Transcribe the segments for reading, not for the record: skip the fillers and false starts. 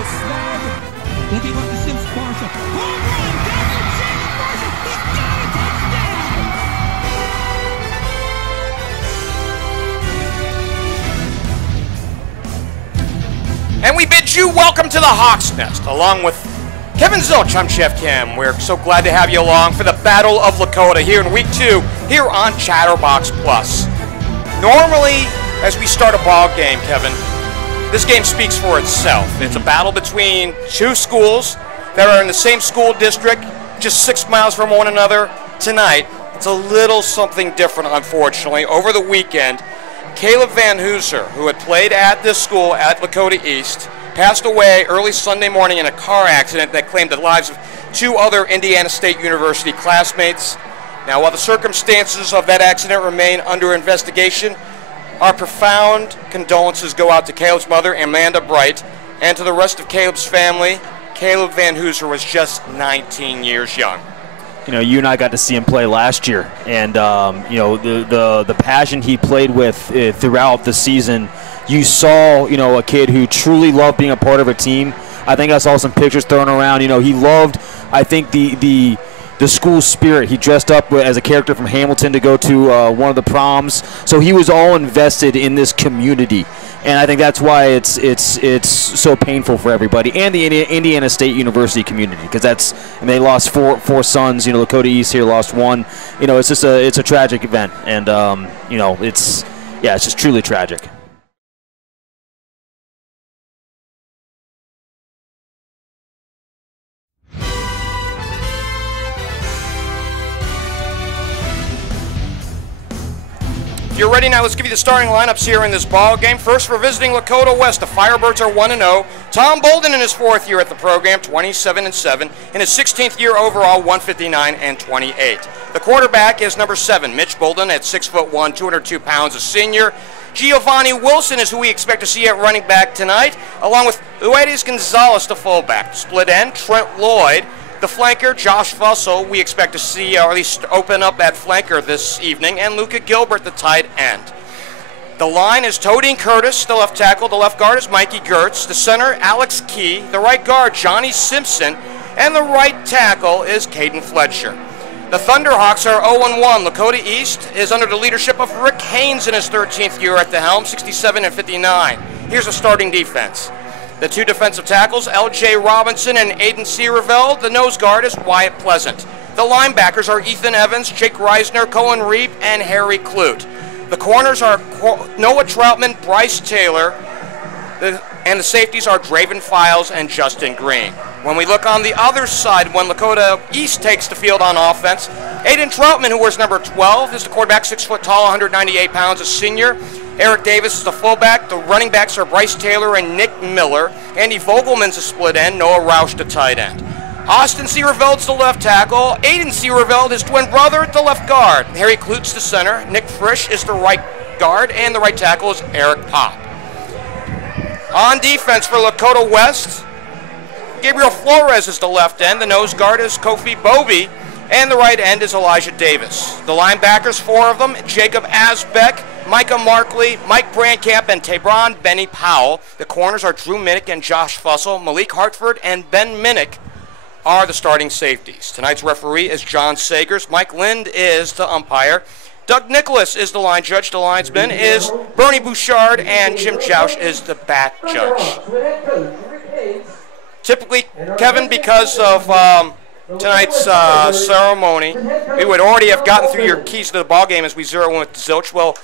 the sled. Looking up to Sims Marshall. Home run. Down the chain. Marshall. He's got a touchdown. And we bid you welcome to the Hawks Nest, along with Kevin Zilch. I'm Geoff Kim. We're so glad to have you along for the Battle of Lakota here in week 2 here on Chatterbox Plus. Normally, as we start a ball game, Kevin, this game speaks for itself. It's a battle between two schools that are in the same school district, just 6 miles from one another. Tonight, it's a little something different, unfortunately. Over the weekend, Caleb Van Hooser, who had played at this school at Lakota East, passed away early Sunday morning in a car accident that claimed the lives of 2 other Indiana State University classmates. Now, while the circumstances of that accident remain under investigation, our profound condolences go out to Caleb's mother, Amanda Bright, and to the rest of Caleb's family. Caleb Van Hooser was just 19 years young. You know, you and I got to see him play last year, and you know, the passion he played with throughout the season. You saw, you know, a kid who truly loved being a part of a team. I think I saw some pictures thrown around. You know, he loved, I think, the school spirit. He dressed up as a character from Hamilton to go to one of the proms. So he was all invested in this community, and I think that's why it's so painful for everybody and the Indiana State University community, because and they lost four sons. You know, Lakota East here lost 1. You know, it's a tragic event, and you know, it's just truly tragic. You're ready now. Let's give you the starting lineups here in this ball game. First, for visiting Lakota West, the Firebirds are 1-0. Tom Bolden in his 4th year at the program, 27-7. In his 16th year overall, 159-28. The quarterback is number 7, Mitch Bolden, at 6'1", 202 pounds, a senior. Giovanni Wilson is who we expect to see at running back tonight, along with Luis Gonzalez, the fullback. Split end, Trent Lloyd. The flanker, Josh Fussell, we expect to see, or at least open up that flanker this evening, and Luca Gilbert, the tight end. The line is Todine Curtis, the left tackle. The left guard is Mikey Gertz. The center, Alex Key. The right guard, Johnny Simpson. And the right tackle is Caden Fletcher. The Thunderhawks are 0-1. Lakota East is under the leadership of Rick Haynes in his 13th year at the helm, 67-59. Here's a starting defense. The 2 defensive tackles, L.J. Robinson and Aiden Searveld. The nose guard is Wyatt Pleasant. The linebackers are Ethan Evans, Jake Reisner, Cohen Reap, and Harry Clute. The corners are Noah Troutman, Bryce Taylor, and the safeties are Draven Files and Justin Green. When we look on the other side, when Lakota East takes the field on offense, Aiden Troutman, who wears number 12, is the quarterback, 6 foot tall, 198 pounds, a senior. Eric Davis is the fullback. The running backs are Bryce Taylor and Nick Miller. Andy Vogelman's a split end. Noah Roush, the tight end. Austin Searveld's the left tackle. Aiden Searveld, his twin brother, at the left guard. Harry Klute's the center. Nick Frisch is the right guard. And the right tackle is Eric Pop. On defense for Lakota West, Gabriel Flores is the left end. The nose guard is Kofi Bovey. And the right end is Elijah Davis. The linebackers, 4 of them, Jacob Asbeck, Micah Markley, Mike Brandcamp, and Tabron Benny Powell. The corners are Drew Minnick and Josh Fussell. Malik Hartford and Ben Minnick are the starting safeties. Tonight's referee is John Sagers. Mike Lind is the umpire. Doug Nicholas is the line judge. The linesman is Bernie Bouchard, and Jim Joush is the back judge. Typically, Kevin, because of tonight's ceremony, we would already have gotten through your keys to the ball game as we zero in with Zilch. Well,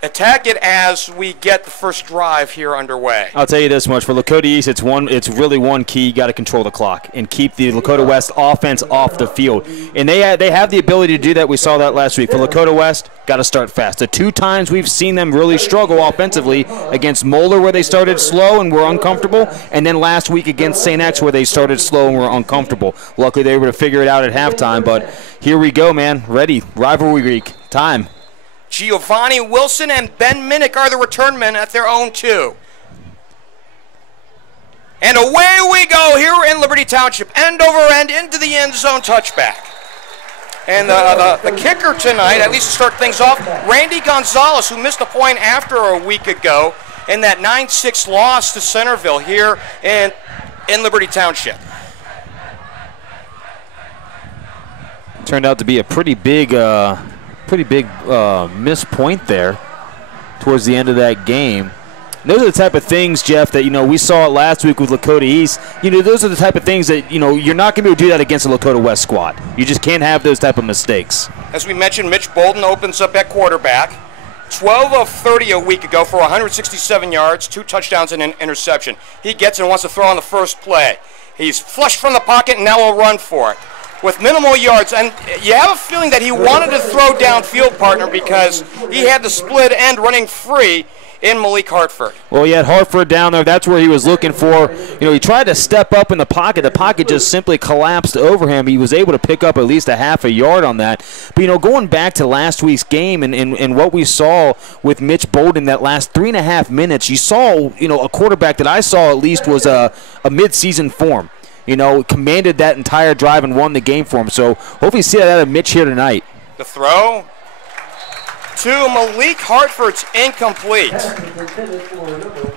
attack it as we get the first drive here underway. I'll tell you this much: for Lakota East, it's really one key. You got to control the clock and keep the Lakota West offense off the field. And they have the ability to do that. We saw that last week. For Lakota West, got to start fast. The 2 times we've seen them really struggle offensively, against Moeller, where they started slow and were uncomfortable, and then last week against St. X, where they started slow and were uncomfortable. Luckily, they were able to figure it out at halftime. But here we go, man. Ready. Rivalry week. Time. Giovanni Wilson and Ben Minnick are the return men at their own 2. And away we go here in Liberty Township. End over end into the end zone, touchback. And the kicker tonight, at least to start things off, Randy Gonzalez, who missed a point after a week ago, in that 9-6 loss to Centerville here in Liberty Township. Turned out to be a pretty big missed point there towards the end of that game. And those are the type of things, Jeff, that, we saw it last week with Lakota East. Those are the type of things that, you're not going to be able to do that against a Lakota West squad. You just can't have those type of mistakes. As we mentioned, Mitch Bolden opens up at quarterback. 12 of 30 a week ago for 167 yards, 2 touchdowns and an interception. He gets and wants to throw on the first play. He's flushed from the pocket and now will run for it with minimal yards. And you have a feeling that he wanted to throw downfield, partner, because he had the split end running free in Malik Hartford. Well, he had Hartford down there. That's where he was looking for. He tried to step up in the pocket. The pocket just simply collapsed over him. He was able to pick up at least a half a yard on that. But, going back to last week's game and what we saw with Mitch Bolden that last 3.5 minutes, you saw, a quarterback that I saw at least was a mid-season form. Commanded that entire drive and won the game for him. So hopefully see that out of Mitch here tonight. The throw to Malik Hartford's incomplete.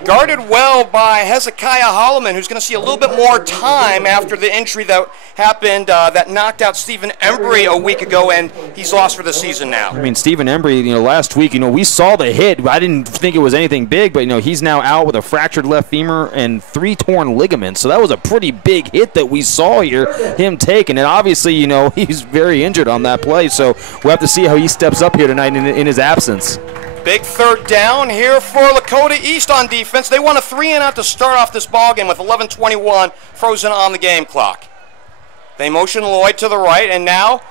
Guarded well by Hezekiah Holloman, who's going to see a little bit more time after the injury that happened that knocked out Stephen Embry a week ago, and he's lost for the season now. Stephen Embry, last week, we saw the hit. I didn't think it was anything big, but, he's now out with a fractured left femur and 3 torn ligaments. So that was a pretty big hit that we saw here, him taking. And obviously, he's very injured on that play. So we'll have to see how he steps up here tonight in his absence. Big third down here for Lakota East on defense. They want a 3-and-out to start off this ballgame with 11:21 frozen on the game clock. They motion Lloyd to the right, and now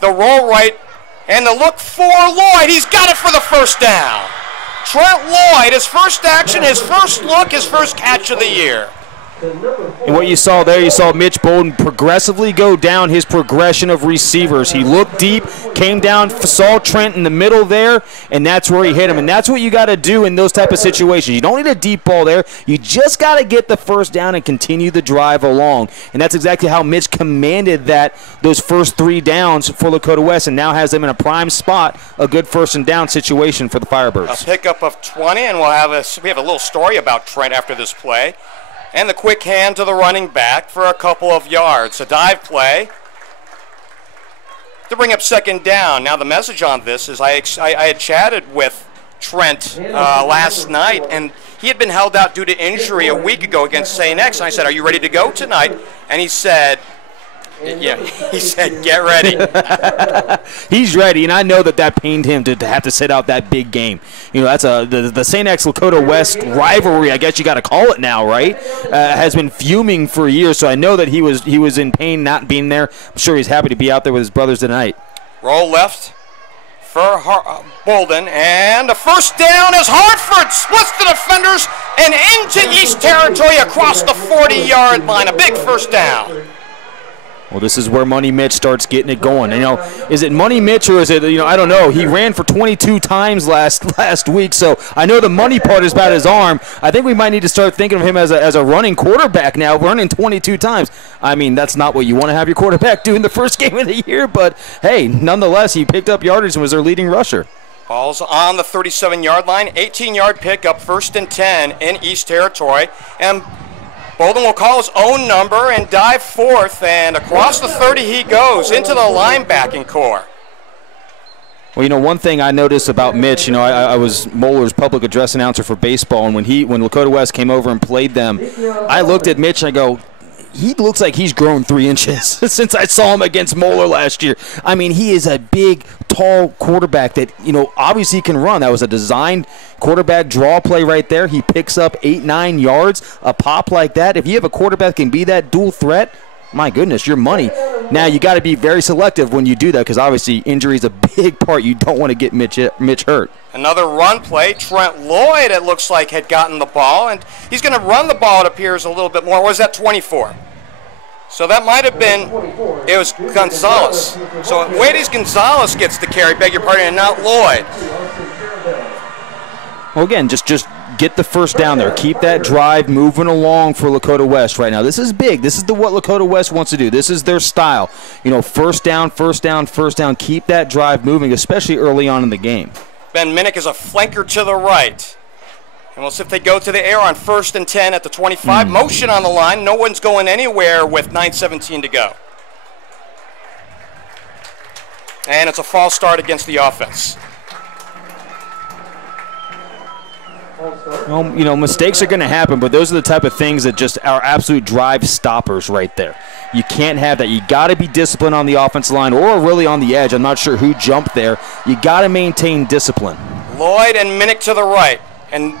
the roll right and the look for Lloyd. He's got it for the first down. Trent Lloyd, his first action, his first look, his first catch of the year. And what you saw there, you saw Mitch Bolden progressively go down his progression of receivers. He looked deep, came down, saw Trent in the middle there, and that's where he hit him. And that's what you got to do in those type of situations. You don't need a deep ball there. You just got to get the first down and continue the drive along. And that's exactly how Mitch commanded those first 3 downs for Lakota West, and now has them in a prime spot, a good first and down situation for the Firebirds. A pickup of 20, and we have a little story about Trent after this play. And the quick hand to the running back for a couple of yards. A dive play to bring up second down. Now the message on this is I had chatted with Trent last night, and he had been held out due to injury a week ago against St. X. And I said, "Are you ready to go tonight?" And he said, "Yeah." He said, "Get ready." He's ready, and I know that pained him to have to sit out that big game. That's the St. X Lakota West rivalry, I guess you got to call it now, right? Has been fuming for years, so I know that he was in pain not being there. I'm sure he's happy to be out there with his brothers tonight. Roll left for Bolden, and a first down as Hartford splits the defenders and into East Territory across the 40-yard line. A big first down. Well, this is where Money Mitch starts getting it going. Is it Money Mitch or is it, I don't know. He ran for 22 times last week, so I know the money part is about his arm. I think we might need to start thinking of him as a running quarterback now, running 22 times. That's not what you want to have your quarterback do in the first game of the year, but, hey, nonetheless, he picked up yardage and was their leading rusher. Ball's on the 37-yard line, 18-yard pickup, 1st and 10 in East Territory, and Bolden will call his own number and dive forth, and across the 30 he goes into the linebacking core. Well, one thing I noticed about Mitch, I was Moeller's public address announcer for baseball, and when Lakota West came over and played them, I looked at Mitch and I go, he looks like he's grown 3 inches since I saw him against Moeller last year. He is a big, tall quarterback that, obviously can run. That was a designed quarterback draw play right there. He picks up 8-9 yards, a pop like that. If you have a quarterback that can be that dual threat, my goodness, your money. Now, you got to be very selective when you do that because obviously injury is a big part. You don't want to get Mitch hurt. Another run play. Trent Lloyd, it looks like, had gotten the ball, and he's going to run the ball, it appears, a little bit more. Or was that 24? So that might have been, it was Gonzalez. So Wades Gonzalez gets the carry, beg your pardon, and not Lloyd. Well, again, just get the first down there. Keep that drive moving along for Lakota West right now. This is big. This is what Lakota West wants to do. This is their style. First down, first down, first down. Keep that drive moving, especially early on in the game. Ben Minnick is a flanker to the right. And we'll see if they go to the air on 1st and 10 at the 25. Motion on the line. No one's going anywhere with 9:17 to go. And it's a false start against the offense. Well, you know, mistakes are going to happen, but those are the type of things that just are absolute drive stoppers right there. You can't have that. You got to be disciplined on the offensive line or really on the edge. I'm not sure who jumped there. You got to maintain discipline. Lloyd and Minnick to the right. And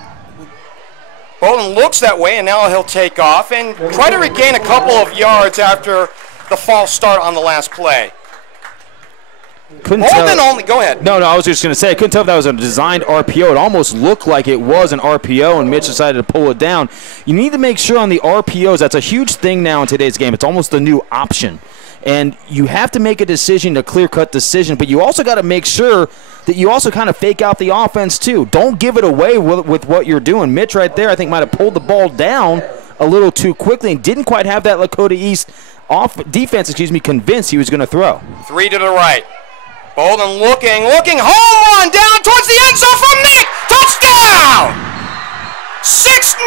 Bolden looks that way, and now he'll take off and try to regain a couple of yards after the false start on the last play. Bolden only, go ahead. No, I was just going to say, I couldn't tell if that was a designed RPO. It almost looked like it was an RPO, and Mitch decided to pull it down. You need to make sure on the RPOs, that's a huge thing now in today's game. It's almost the new option. And you have to make a decision, a clear-cut decision, but you also got to make sure that you also kind of fake out the offense too. Don't give it away with what you're doing. Mitch right there, I think, might have pulled the ball down a little too quickly and didn't quite have that Lakota East defense convinced he was going to throw. 3 to the right. Bolden looking, home run down towards the end zone from Nick. Touchdown! 6-0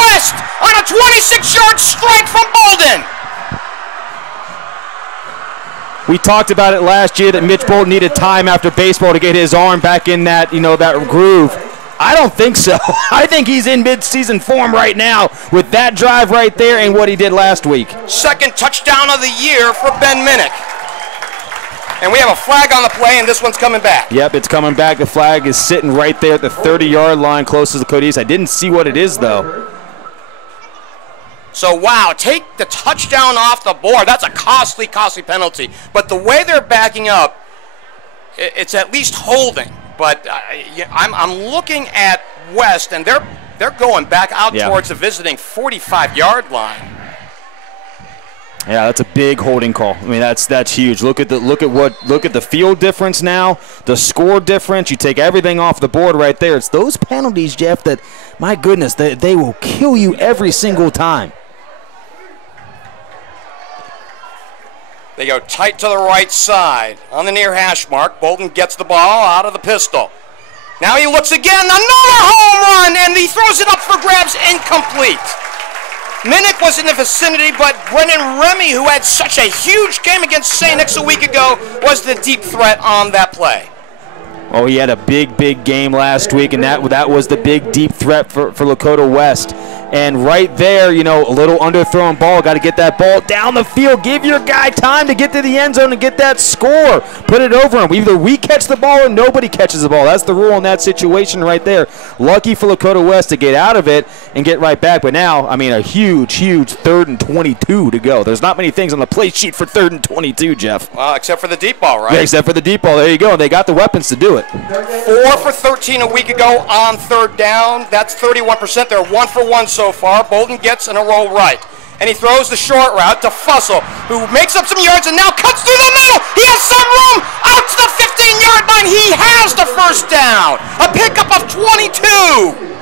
West on a 26-yard strike from Bolden. We talked about it last year that Mitch Bolden needed time after baseball to get his arm back in that, that groove. I don't think so. I think he's in mid-season form right now with that drive right there and what he did last week. Second touchdown of the year for Ben Minnick. And we have a flag on the play, and this one's coming back. Yep, it's coming back. The flag is sitting right there at the 30-yard line close to the Lakota East. I didn't see what it is, though. So, wow, take the touchdown off the board. That's a costly penalty. But the way they're backing up, it's at least holding. But I'm looking at West, and they're going back out towards the visiting 45-yard line. Yeah, that's a big holding call. I mean, that's huge. Look at the field difference now, the score difference. You take everything off the board right there. It's those penalties, Jeff, that, my goodness, they will kill you every single time. They go tight to the right side on the near hash mark. Bolden gets the ball out of the pistol. Now he looks again, another home run, and he throws it up for grabs, incomplete. Minnick was in the vicinity, but Brennan Remy, who had such a huge game against St. Nick's a week ago, was the deep threat on that play. Oh, he had a big game last week, and that was the big deep threat for Lakota West. And right there, a little underthrown ball. Got to get that ball down the field. Give your guy time to get to the end zone and get that score. Put it over him. Either we catch the ball or nobody catches the ball. That's the rule in that situation right there. Lucky for Lakota West to get out of it and get right back. But now, I mean, a huge 3rd and 22 to go. There's not many things on the play sheet for 3rd and 22, Jeff. Well, except for the deep ball, right? Yeah, except for the deep ball. There you go. They got the weapons to do it. 4 for 13 a week ago on 3rd down. That's 31%. They're 1 for 1 so far. Bolden gets in a roll right. And he throws the short route to Fussell, who makes up some yards and now cuts through the middle. He has some room out to the 15-yard line. He has the first down. A pickup of 22.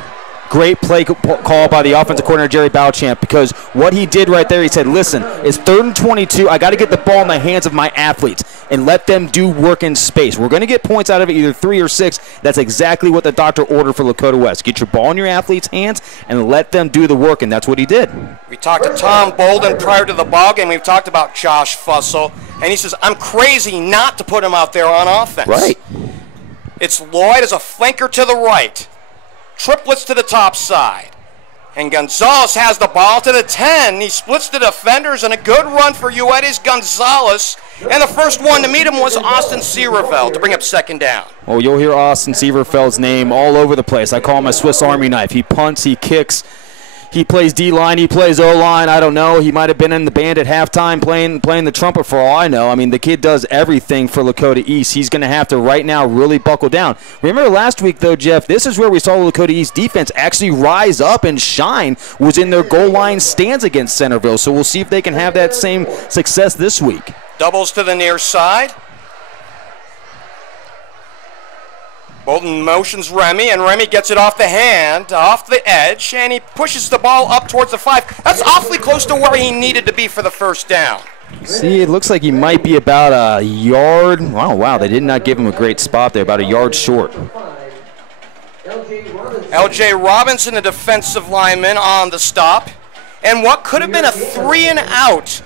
Great play call by the offensive coordinator, Jerry Bowchamp, because what he did right there, he said, listen, it's 3rd and 22. I got to get the ball in the hands of my athletes and let them do work in space. We're going to get points out of it, either 3 or 6. That's exactly what the doctor ordered for Lakota West. Get your ball in your athletes' hands and let them do the work, and that's what he did. We talked to Tom Bolden prior to the ball game. We've talked about Josh Fussell, and he says, I'm crazy not to put him out there on offense. Right. It's Lloyd as a flanker to the right. Triplets to the top side. And Gonzalez has the ball to the 10. He splits the defenders, and a good run for Uedes Gonzalez. And the first one to meet him was Austin Sieverfeld to bring up 2nd down. Oh, you'll hear Austin Sieverfeld's name all over the place. I call him a Swiss Army knife. He punts, he kicks, he plays D-line, he plays O-line. I don't know. He might have been in the band at halftime playing the trumpet for all I know. I mean, the kid does everything for Lakota East. He's going to have to right now really buckle down. Remember last week, though, Jeff, this is where we saw the Lakota East defense actually rise up and shine, was in their goal line stands against Centerville. So we'll see if they can have that same success this week. Doubles to the near side. Bolden motions Remy, and Remy gets it off the hand, off the edge, and he pushes the ball up towards the 5. That's awfully close to where he needed to be for the first down. See, it looks like he might be about a yard. Wow, they did not give him a great spot there, about a yard short. L.J. Robinson, the defensive lineman, on the stop. And what could have been a 3-and-out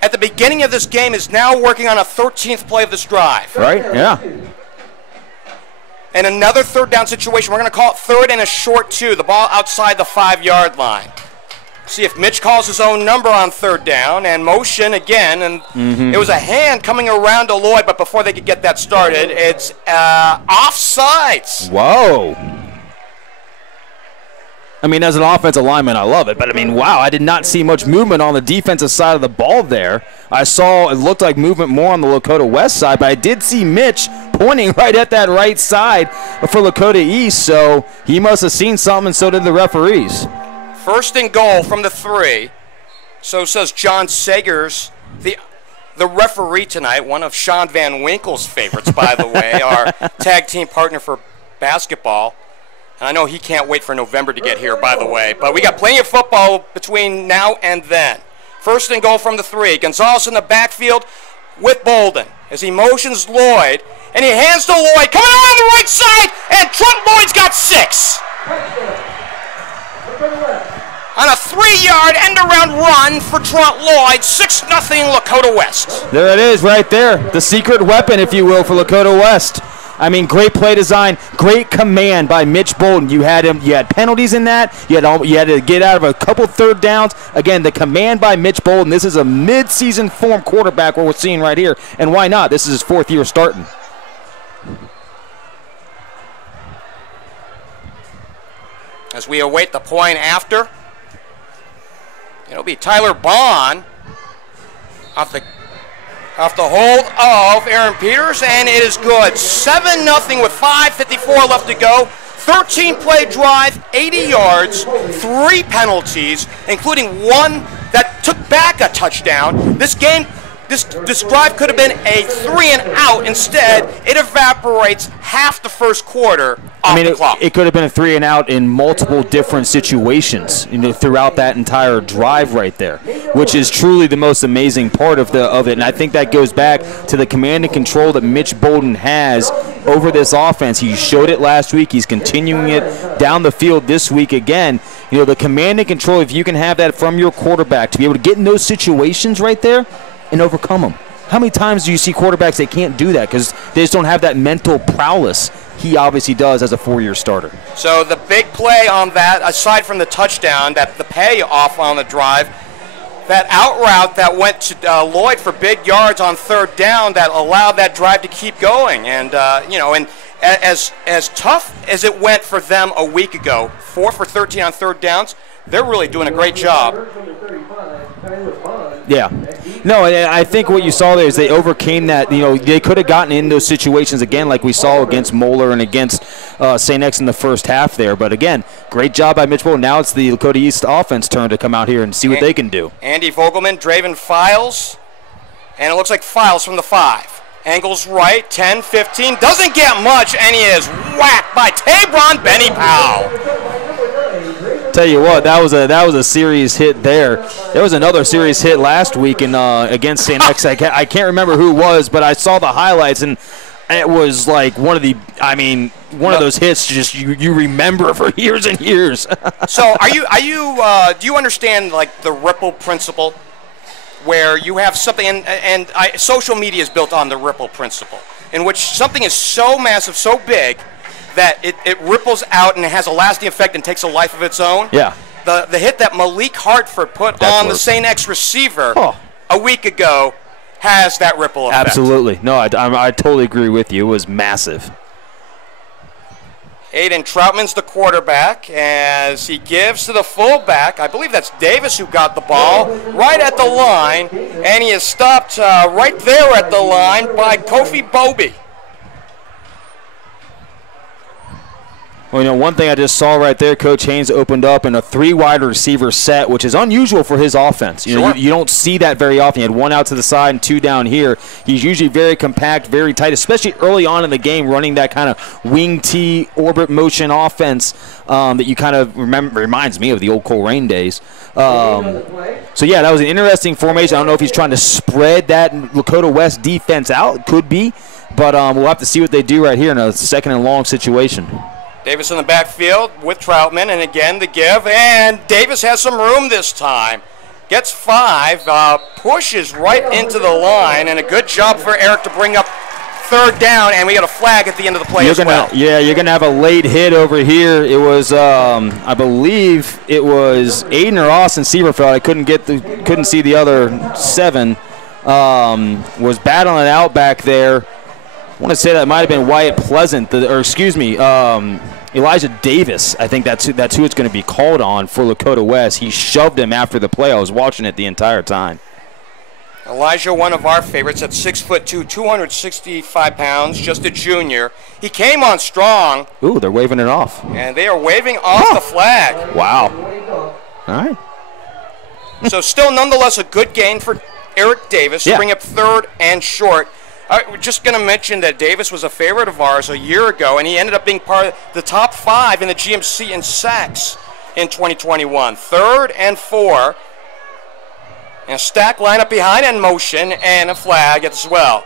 at the beginning of this game is now working on a 13th play of this drive. Right, yeah. And another third down situation. We're going to call it 3rd and a short 2. The ball outside the 5-yard line. See if Mitch calls his own number on 3rd down and motion again. And it was a hand coming around to Lloyd, but before they could get that started, it's offsides. Whoa. I mean, as an offensive lineman, I love it. But, I mean, wow, I did not see much movement on the defensive side of the ball there. I saw it looked like movement more on the Lakota West side, but I did see Mitch pointing right at that right side for Lakota East. So he must have seen something, and so did the referees. 1st and goal from the 3. So says John Sagers, the referee tonight, one of Sean Van Winkle's favorites, by the way, our tag team partner for basketball. And I know he can't wait for November to get here, by the way. But we got plenty of football between now and then. 1st and goal from the 3. Gonzalez in the backfield with Bolden as he motions Lloyd. And he hands to Lloyd, coming around the right side, and Trent Lloyd's got 6. On a 3-yard end-around run for Trent Lloyd, 6-0 Lakota West. There it is right there, the secret weapon, if you will, for Lakota West. I mean, great play design, great command by Mitch Bolden. You had penalties in that. You had to get out of a couple 3rd downs. Again, the command by Mitch Bolden. This is a mid-season form quarterback, what we're seeing right here. And why not? This is his 4th year starting. As we await the point after, it'll be Tyler Bond off the hold of Aaron Peters, and it is good. 7-0 with 5:54 left to go. 13-play drive, 80 yards, 3 penalties, including one that took back a touchdown. This drive could have been a 3-and-out. Instead, it evaporates half the first quarter off the clock. It could have been a 3-and-out in multiple different situations, throughout that entire drive right there, which is truly the most amazing part of it. And I think that goes back to the command and control that Mitch Bolden has over this offense. He showed it last week. He's continuing it down the field this week again. The command and control, if you can have that from your quarterback to be able to get in those situations right there and overcome them. How many times do you see quarterbacks that can't do that because they just don't have that mental prowess? He obviously does as a 4-year starter. So the big play on that, aside from the touchdown, the payoff on the drive, that out route that went to Lloyd for big yards on 3rd down that allowed that drive to keep going. And, and as tough as it went for them a week ago, 4 for 13 on 3rd downs, they're really doing a great job. Yeah. No, I think what you saw there is they overcame that. They could have gotten in those situations again like we saw against Moeller and against St. X in the first half there. But, again, great job by Mitch Bolden. Now it's the Lakota East offense turn to come out here and see what they can do. Andy Vogelman, Draven Files, and it looks like Files from the 5. Angles right, 10, 15, doesn't get much, and he is whacked by Tabron Benny Powell. Tell you what, that was a serious hit there. There was another serious hit last week against St. X. I can't remember who it was, but I saw the highlights, and it was like one of those hits just you remember for years and years. So do you understand like the ripple principle, where you have something, and social media is built on the ripple principle, in which something is so massive, so big, that it ripples out and it has a lasting effect and takes a life of its own. Yeah. The hit that Malik Hartford put on the St. X receiver a week ago has that ripple effect. Absolutely. No, I totally agree with you. It was massive. Aiden Troutman's the quarterback as he gives to the fullback. I believe that's Davis who got the ball right at the line, and he is stopped right there at the line by Kofi Bobie. Well, one thing I just saw right there, Coach Haynes opened up in a 3-wide receiver set, which is unusual for his offense. You don't see that very often. He had 1 out to the side and 2 down here. He's usually very compact, very tight, especially early on in the game, running that kind of wing T orbit motion offense that you kind of reminds me of the old Coleraine days. So, yeah, that was an interesting formation. I don't know if he's trying to spread that Lakota West defense out. It could be. But we'll have to see what they do right here in a 2nd and long situation. Davis in the backfield with Troutman, and again the give, and Davis has some room this time. Gets 5, pushes right into the line, and a good job for Eric to bring up 3rd down, and we got a flag at the end of the play as well. Yeah, you're going to have a late hit over here. It was, I believe it was Aiden or Austin Sieverfeld. I couldn't see the other 7. Was battling it out back there. I want to say that might have been Wyatt Pleasant, Elijah Davis. I think that's who it's going to be called on for Lakota West. He shoved him after the play. I was watching it the entire time. Elijah, one of our favorites at 6'2", 265 pounds, just a junior. He came on strong. Ooh, they're waving it off. And they are waving off the flag. Wow. All right. So still nonetheless a good gain for Eric Davis to bring up 3rd and short. We're just going to mention that Davis was a favorite of ours a year ago, and he ended up being part of the top 5 in the GMC in sacks in 2021. 3rd and 4. And a stack lineup behind and motion, and a flag as well.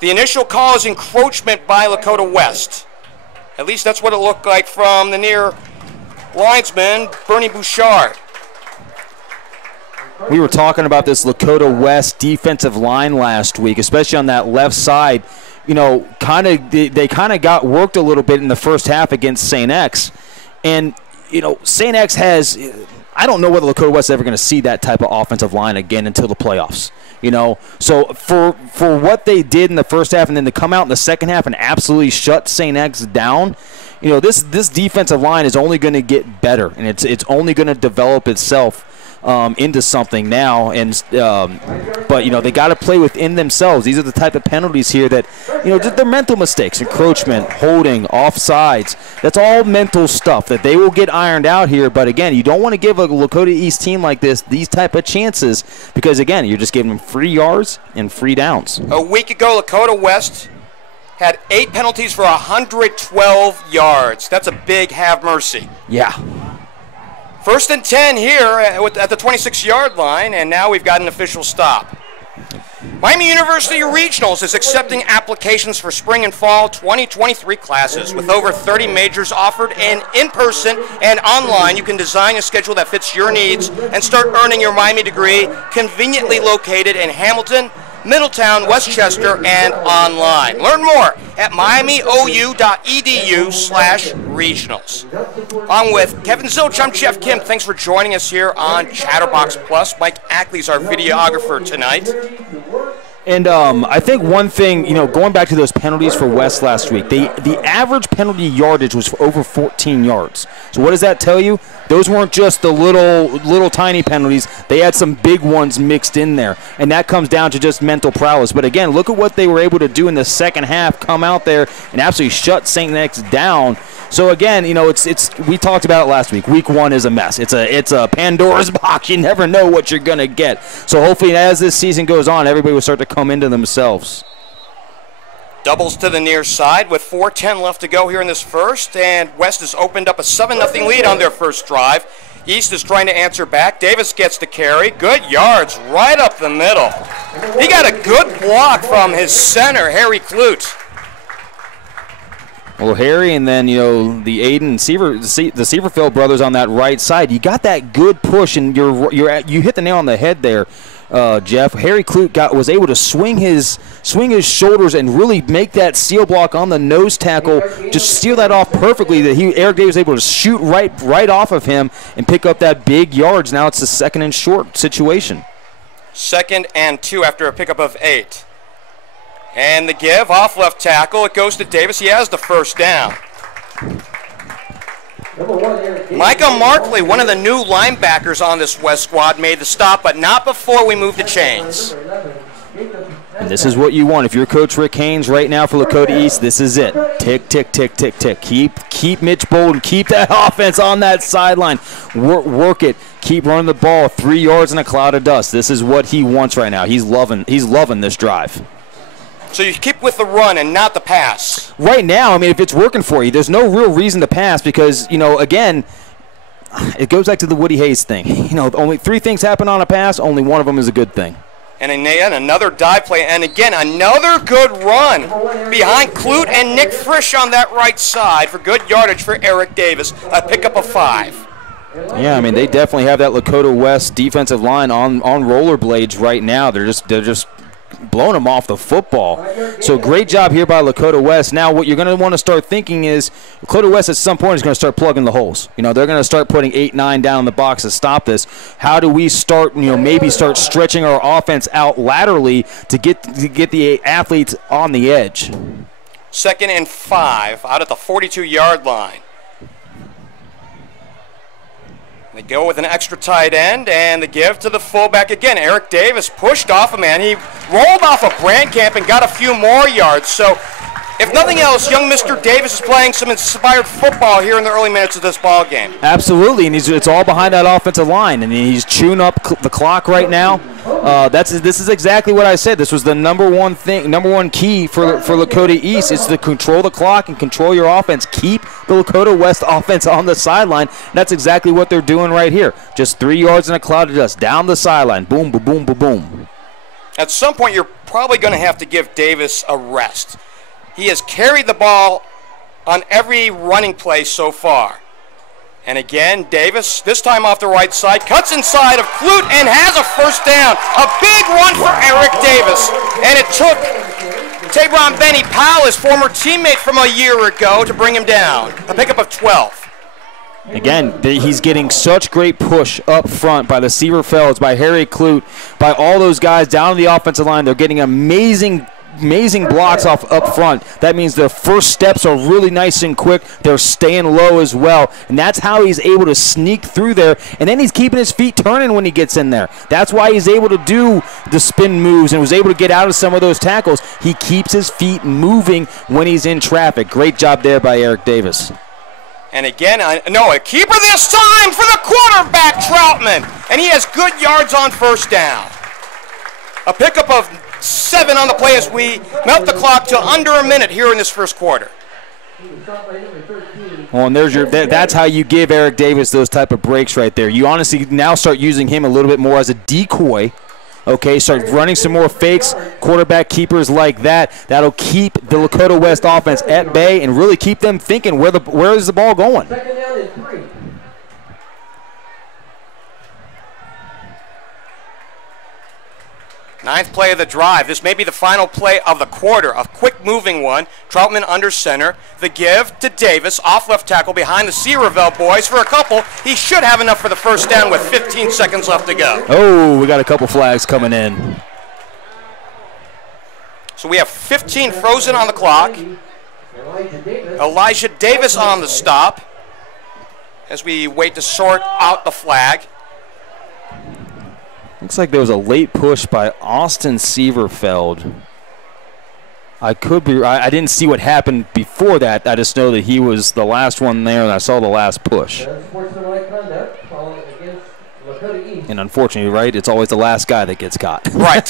The initial call is encroachment by Lakota West. At least that's what it looked like from the near linesman, Bernie Bouchard. We were talking about this Lakota West defensive line last week, especially on that left side. You know, they kind of got worked a little bit in the first half against St. X. And, you know, St. X has, I don't know whether Lakota West is ever going to see that type of offensive line again until the playoffs. You know, so for what they did in the first half and then to come out in the second half and absolutely shut St. X down, you know, this defensive line is only going to get better, and it's only going to develop itself into something now, but you know, they got to play within themselves. These are the type of penalties here that, you know, they're mental mistakes, encroachment, holding, offsides. That's all mental stuff that they will get ironed out here. But again, you don't want to give a Lakota East team like this these type of chances because again, you're just giving them free yards and free downs. A week ago, Lakota West had 8 penalties for 112 yards. That's a big have mercy. Yeah. 1st and 10 here at the 26-yard line, and now we've got an official stop. Miami University Regionals is accepting applications for spring and fall 2023 classes. With over 30 majors offered in person and online, you can design a schedule that fits your needs and start earning your Miami degree, conveniently located in Hamilton, Middletown, Westchester, and online. Learn more at miamiou.edu/regionals. Along with Kevin Zilch, I'm Geoff Kim. Thanks for joining us here on Chatterbox Plus. Mike Ackley's our videographer tonight. And I think one thing, you know, going back to those penalties for West last week, the average penalty yardage was for over 14 yards. So what does that tell you? Those weren't just the little tiny penalties. They had some big ones mixed in there, and that comes down to just mental prowess. But again, look at what they were able to do in the second half, come out there and absolutely shut St. X down. So again, you know, we talked about it last week. Week 1 is a mess. It's a Pandora's box. You never know what you're gonna get. So hopefully, as this season goes on, everybody will start to come into themselves. Doubles to the near side with 4:10 left to go here in this first, and West has opened up a 7-0 lead on their first drive. East is trying to answer back. Davis gets the carry. Good yards right up the middle. He got a good block from his center, Harry Clute. Well, Harry and then, you know, the Aiden and the Sieverfeld brothers on that right side. You got that good push, and you hit the nail on the head there, Jeff. Harry Clute was able to swing his shoulders and really make that seal block on the nose tackle, just seal that off perfectly. That Eric Davis was able to shoot right off of him and pick up that big yards. Now it's a 2nd and short situation. 2nd and 2 after a pickup of 8. And the give off left tackle. It goes to Davis. He has the first down. Micah Markley, one of the new linebackers on this West squad, made the stop, but not before we move the chains. And this is what you want. If you're Coach Rick Haynes right now for Lakota East, this is it. Tick, tick, tick, tick, tick. Keep Mitch Bolden. Keep that offense on that sideline. Work it. Keep running the ball. 3 yards in a cloud of dust. This is what he wants right now. He's loving this drive. So you keep with the run and not the pass. Right now, I mean, if it's working for you, there's no real reason to pass because, you know, again, it goes back to the Woody Hayes thing. You know, only 3 things happen on a pass. Only one of them is a good thing. And another dive play, and again, another good run behind Clute and Nick Frisch on that right side for good yardage for Eric Davis, a pickup of 5. Yeah, I mean, they definitely have that Lakota West defensive line on rollerblades right now. They're just blowing them off the football. So great job here by Lakota West. Now what you're going to want to start thinking is Lakota West at some point is going to start plugging the holes. You know, they're going to start putting 8, 9 down in the box to stop this. How do we start, maybe start stretching our offense out laterally to get the athletes on the edge? 2nd and 5 out at the 42-yard line. They go with an extra tight end, and the give to the fullback again. Eric Davis pushed off a man. He rolled off a Brandcamp and got a few more yards. So, if nothing else, young Mr. Davis is playing some inspired football here in the early minutes of this ball game. Absolutely, and it's all behind that offensive line, and he's chewing up the clock right now. This is exactly what I said. This was the number one key for Lakota East is to control the clock and control your offense. Keep the Lakota West offense on the sideline. That's exactly what they're doing right here. Just 3 yards in a cloud of dust down the sideline. Boom, boom, boom, boom, boom. At some point, you're probably going to have to give Davis a rest. He has carried the ball on every running play so far. And again, Davis, this time off the right side, cuts inside of Clute and has a first down. A big run for Eric Davis. And it took Tabron Benny Powell, his former teammate from a year ago, to bring him down. A pickup of 12. Again, he's getting such great push up front by the Seaver Felds, by Harry Clute, by all those guys down the offensive line. They're getting amazing blocks off up front. That means their first steps are really nice and quick. They're staying low as well, and that's how he's able to sneak through there, and then he's keeping his feet turning when he gets in there. That's why he's able to do the spin moves and was able to get out of some of those tackles. He keeps his feet moving when he's in traffic. Great job there by Eric Davis. And again, a keeper this time for the quarterback, Troutman, and he has good yards on first down. A pickup of 7 on the play as we melt the clock to under a minute here in this first quarter. Well, and that's how you give Eric Davis those type of breaks right there. You honestly now start using him a little bit more as a decoy. Okay, start running some more fakes, quarterback keepers like that. That'll keep the Lakota West offense at bay and really keep them thinking where is the ball going. Second down and 3. Ninth play of the drive. This may be the final play of the quarter. A quick moving one. Troutman under center. The give to Davis. Off left tackle behind the Seaverville boys for a couple. He should have enough for the first down with 15 seconds left to go. Oh, we got a couple flags coming in. So we have 15 frozen on the clock. Elijah Davis on the stop as we wait to sort out the flag. Looks like there was a late push by Austin Seaverfeld. I didn't see what happened before that. I just know that he was the last one there, and I saw the last push. And unfortunately, right, it's always the last guy that gets caught. Right.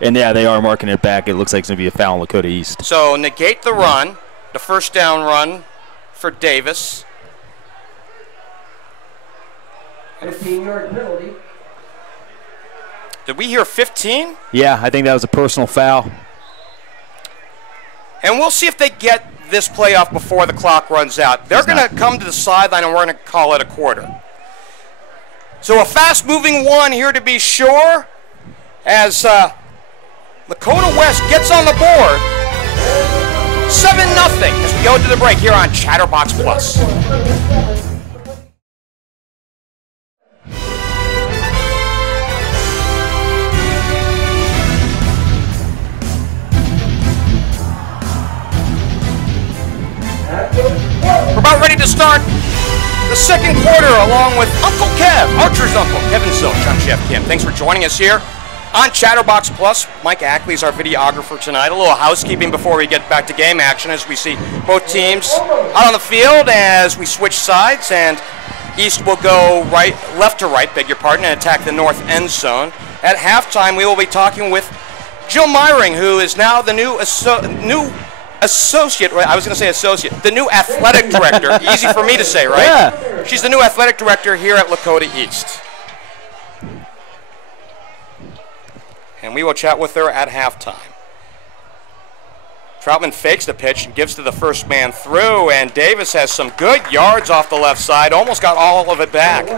And yeah, they are marking it back. It looks like it's going to be a foul on Lakota East. So negate the run, the first down run for Davis. 15-yard penalty. Did we hear 15? Yeah, I think that was a personal foul. And we'll see if they get this play off before the clock runs out. They're going to come to the sideline, and we're going to call it a quarter. So a fast-moving one here to be sure as Lakota West gets on the board. 7-0 as we go to the break here on Chatterbox Plus. We're about ready to start the second quarter along with Uncle Kev, Archer's uncle, Kevin Zilch. I'm Geoff Kim. Thanks for joining us here on Chatterbox Plus. Mike Ackley is our videographer tonight. A little housekeeping before we get back to game action as we see both teams out on the field as we switch sides, and East will go left to right, beg your pardon, and attack the north end zone. At halftime, we will be talking with Jill Myring, who is now the new the new athletic director. Easy for me to say, right? Yeah. She's the new athletic director here at Lakota East. And we will chat with her at halftime. Troutman fakes the pitch and gives to the first man through, and Davis has some good yards off the left side, almost got all of it back.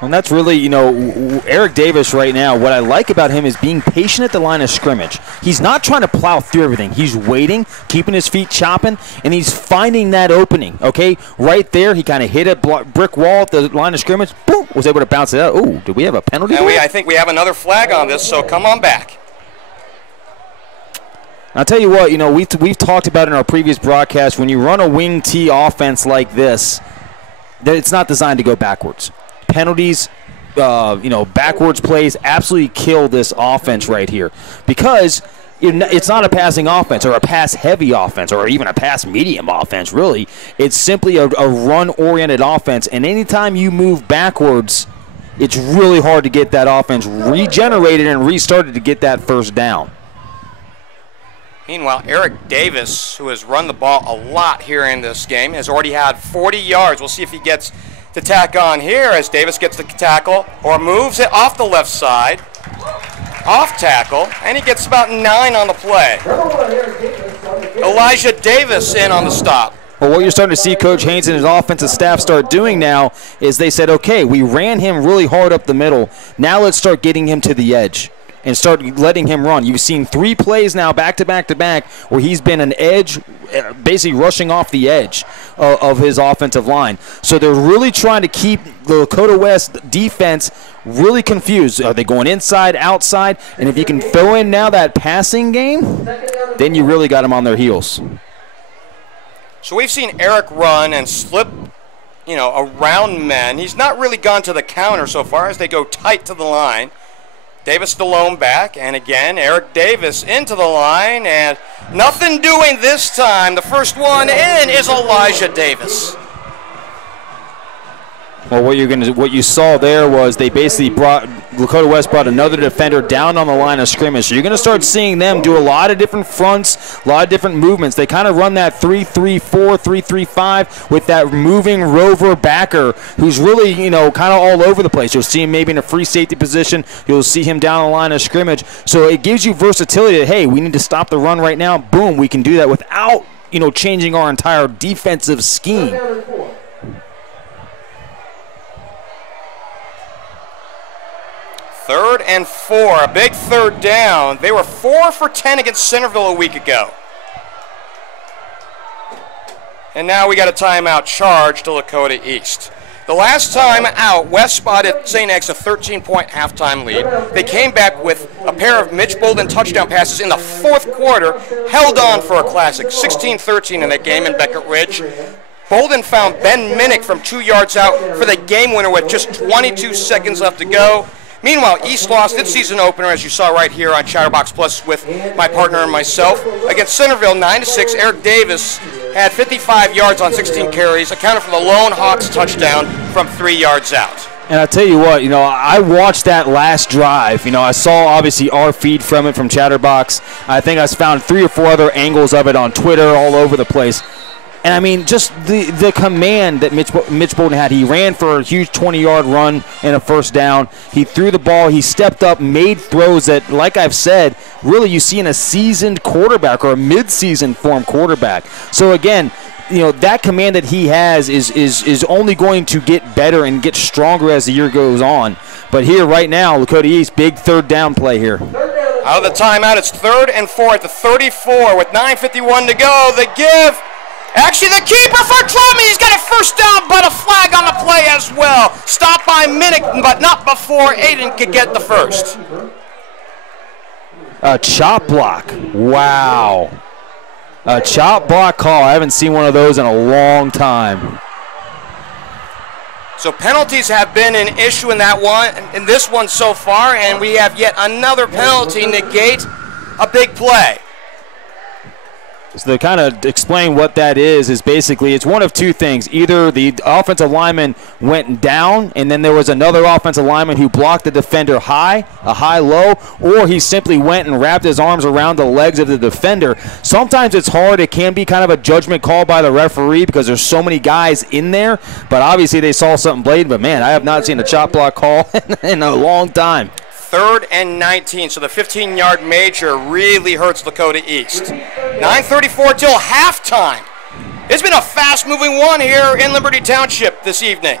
And that's really, you know, Eric Davis right now, what I like about him is being patient at the line of scrimmage. He's not trying to plow through everything. He's waiting, keeping his feet chopping, and he's finding that opening, okay? Right there, he kind of hit a brick wall at the line of scrimmage, boom, was able to bounce it out. Ooh, did we have a penalty? And I think we have another flag on this, so come on back. I'll tell you what, you know, we've talked about in our previous broadcast, when you run a wing T offense like this, that it's not designed to go backwards. Penalties, you know, backwards plays absolutely kill this offense right here, because it's not a passing offense or a pass-heavy offense or even a pass-medium offense, really. It's simply a run-oriented offense, and anytime you move backwards, it's really hard to get that offense regenerated and restarted to get that first down. Meanwhile, Eric Davis, who has run the ball a lot here in this game, has already had 40 yards. We'll see if he gets to tack on here as Davis gets the tackle or moves it off the left side. Off tackle, and he gets about 9 on the play. Elijah Davis in on the stop. Well, what you're starting to see Coach Haynes and his offensive staff start doing now is they said, okay, we ran him really hard up the middle. Now let's start getting him to the edge and start letting him run. You've seen 3 plays now back to back to back where he's been an edge, basically rushing off the edge of his offensive line. So they're really trying to keep the Lakota West defense really confused. Are they going inside, outside? And if you can throw in now that passing game, then you really got them on their heels. So we've seen Eric run and slip, you know, around men. He's not really gone to the counter so far as they go tight to the line. Davis the lone back, and again, Eric Davis into the line, and nothing doing this time. The first one in is Elijah Davis. Well, what you saw there was they basically Lakota West brought another defender down on the line of scrimmage. So you're going to start seeing them do a lot of different fronts, a lot of different movements. They kind of run that 3-3-4, 3-3-5 with that moving rover backer who's really, you know, kind of all over the place. You'll see him maybe in a free safety position. You'll see him down the line of scrimmage. So it gives you versatility that, hey, we need to stop the run right now. Boom, we can do that without, you know, changing our entire defensive scheme. 3rd and 4, a big third down. They were 4 for 10 against Centerville a week ago. And now we got a timeout charge to Lakota East. The last time out, West spotted St. X a 13-point halftime lead. They came back with a pair of Mitch Bolden touchdown passes in the 4th quarter, held on for a classic 16-13 in that game in Beckett Ridge. Bolden found Ben Minnick from 2 yards out for the game winner with just 22 seconds left to go. Meanwhile, East lost its season opener, as you saw right here on Chatterbox Plus with my partner and myself. Against Centerville, 9-6, Eric Davis had 55 yards on 16 carries, accounted for the lone Hawks touchdown from 3 yards out. And I'll tell you what, you know, I watched that last drive. You know, I saw obviously our feed from it from Chatterbox. I think I found 3 or 4 other angles of it on Twitter all over the place. And, I mean, just the command that Mitch Bolden had. He ran for a huge 20-yard run and a first down. He threw the ball. He stepped up, made throws that, like I've said, really you see in a seasoned quarterback or a mid-season form quarterback. So, again, you know, that command that he has is only going to get better and get stronger as the year goes on. But here right now, Lakota East, big third down play here. Out of the timeout, it's 3rd and 4 at the 34 with 9:51 to go. The give. Actually, the keeper for Troutman. He's got a first down, but a flag on the play as well. Stopped by Minnick, but not before Aiden could get the first. A chop block. Wow. A chop block call. I haven't seen one of those in a long time. So penalties have been an issue in that one, in this one so far, and we have yet another penalty negate a big play. So to kind of explain what that is basically it's one of two things. Either the offensive lineman went down and then there was another offensive lineman who blocked the defender high, a high-low, or he simply went and wrapped his arms around the legs of the defender. Sometimes it's hard. It can be kind of a judgment call by the referee because there's so many guys in there, but obviously they saw something blatant. But, man, I have not seen a chop block call in a long time. 3rd and 19, so the 15-yard major really hurts Lakota East. 9:34 till halftime. It's been a fast-moving one here in Liberty Township this evening.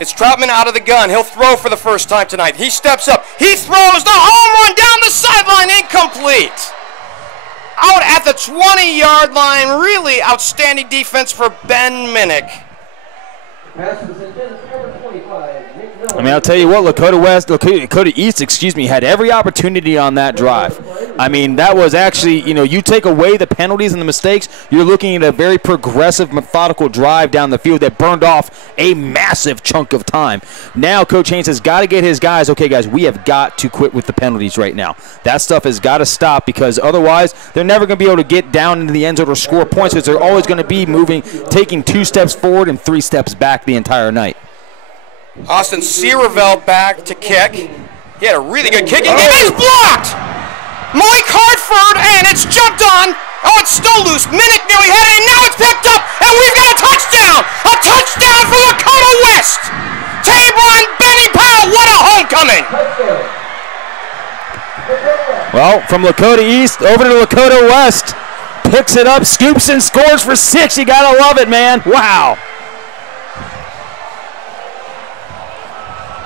It's Troutman out of the gun. He'll throw for the first time tonight. He steps up. He throws the home run down the sideline, incomplete. Out at the 20-yard line, really outstanding defense for Ben Minnick. I mean, I'll tell you what, Lakota East, had every opportunity on that drive. I mean, that was actually, you take away the penalties and the mistakes, you're looking at a very progressive, methodical drive down the field that burned off a massive chunk of time. Now, Coach Haynes has got to get his guys, okay, guys, we have got to quit with the penalties right now. That stuff has got to stop because otherwise they're never going to be able to get down into the end zone or score points because they're always going to be taking 2 steps forward and 3 steps back the entire night. Austin Searveld back to kick. He had a really good kicking game. It's blocked! Malik Hartford, and it's jumped on. Oh, it's still loose. Minnick nearly had it, and now it's picked up, and we've got a touchdown! A touchdown for Lakota West! Tabron Benny Powell, what a homecoming! Well, from Lakota East over to Lakota West. Picks it up, scoops and scores for 6. You gotta love it, man. Wow.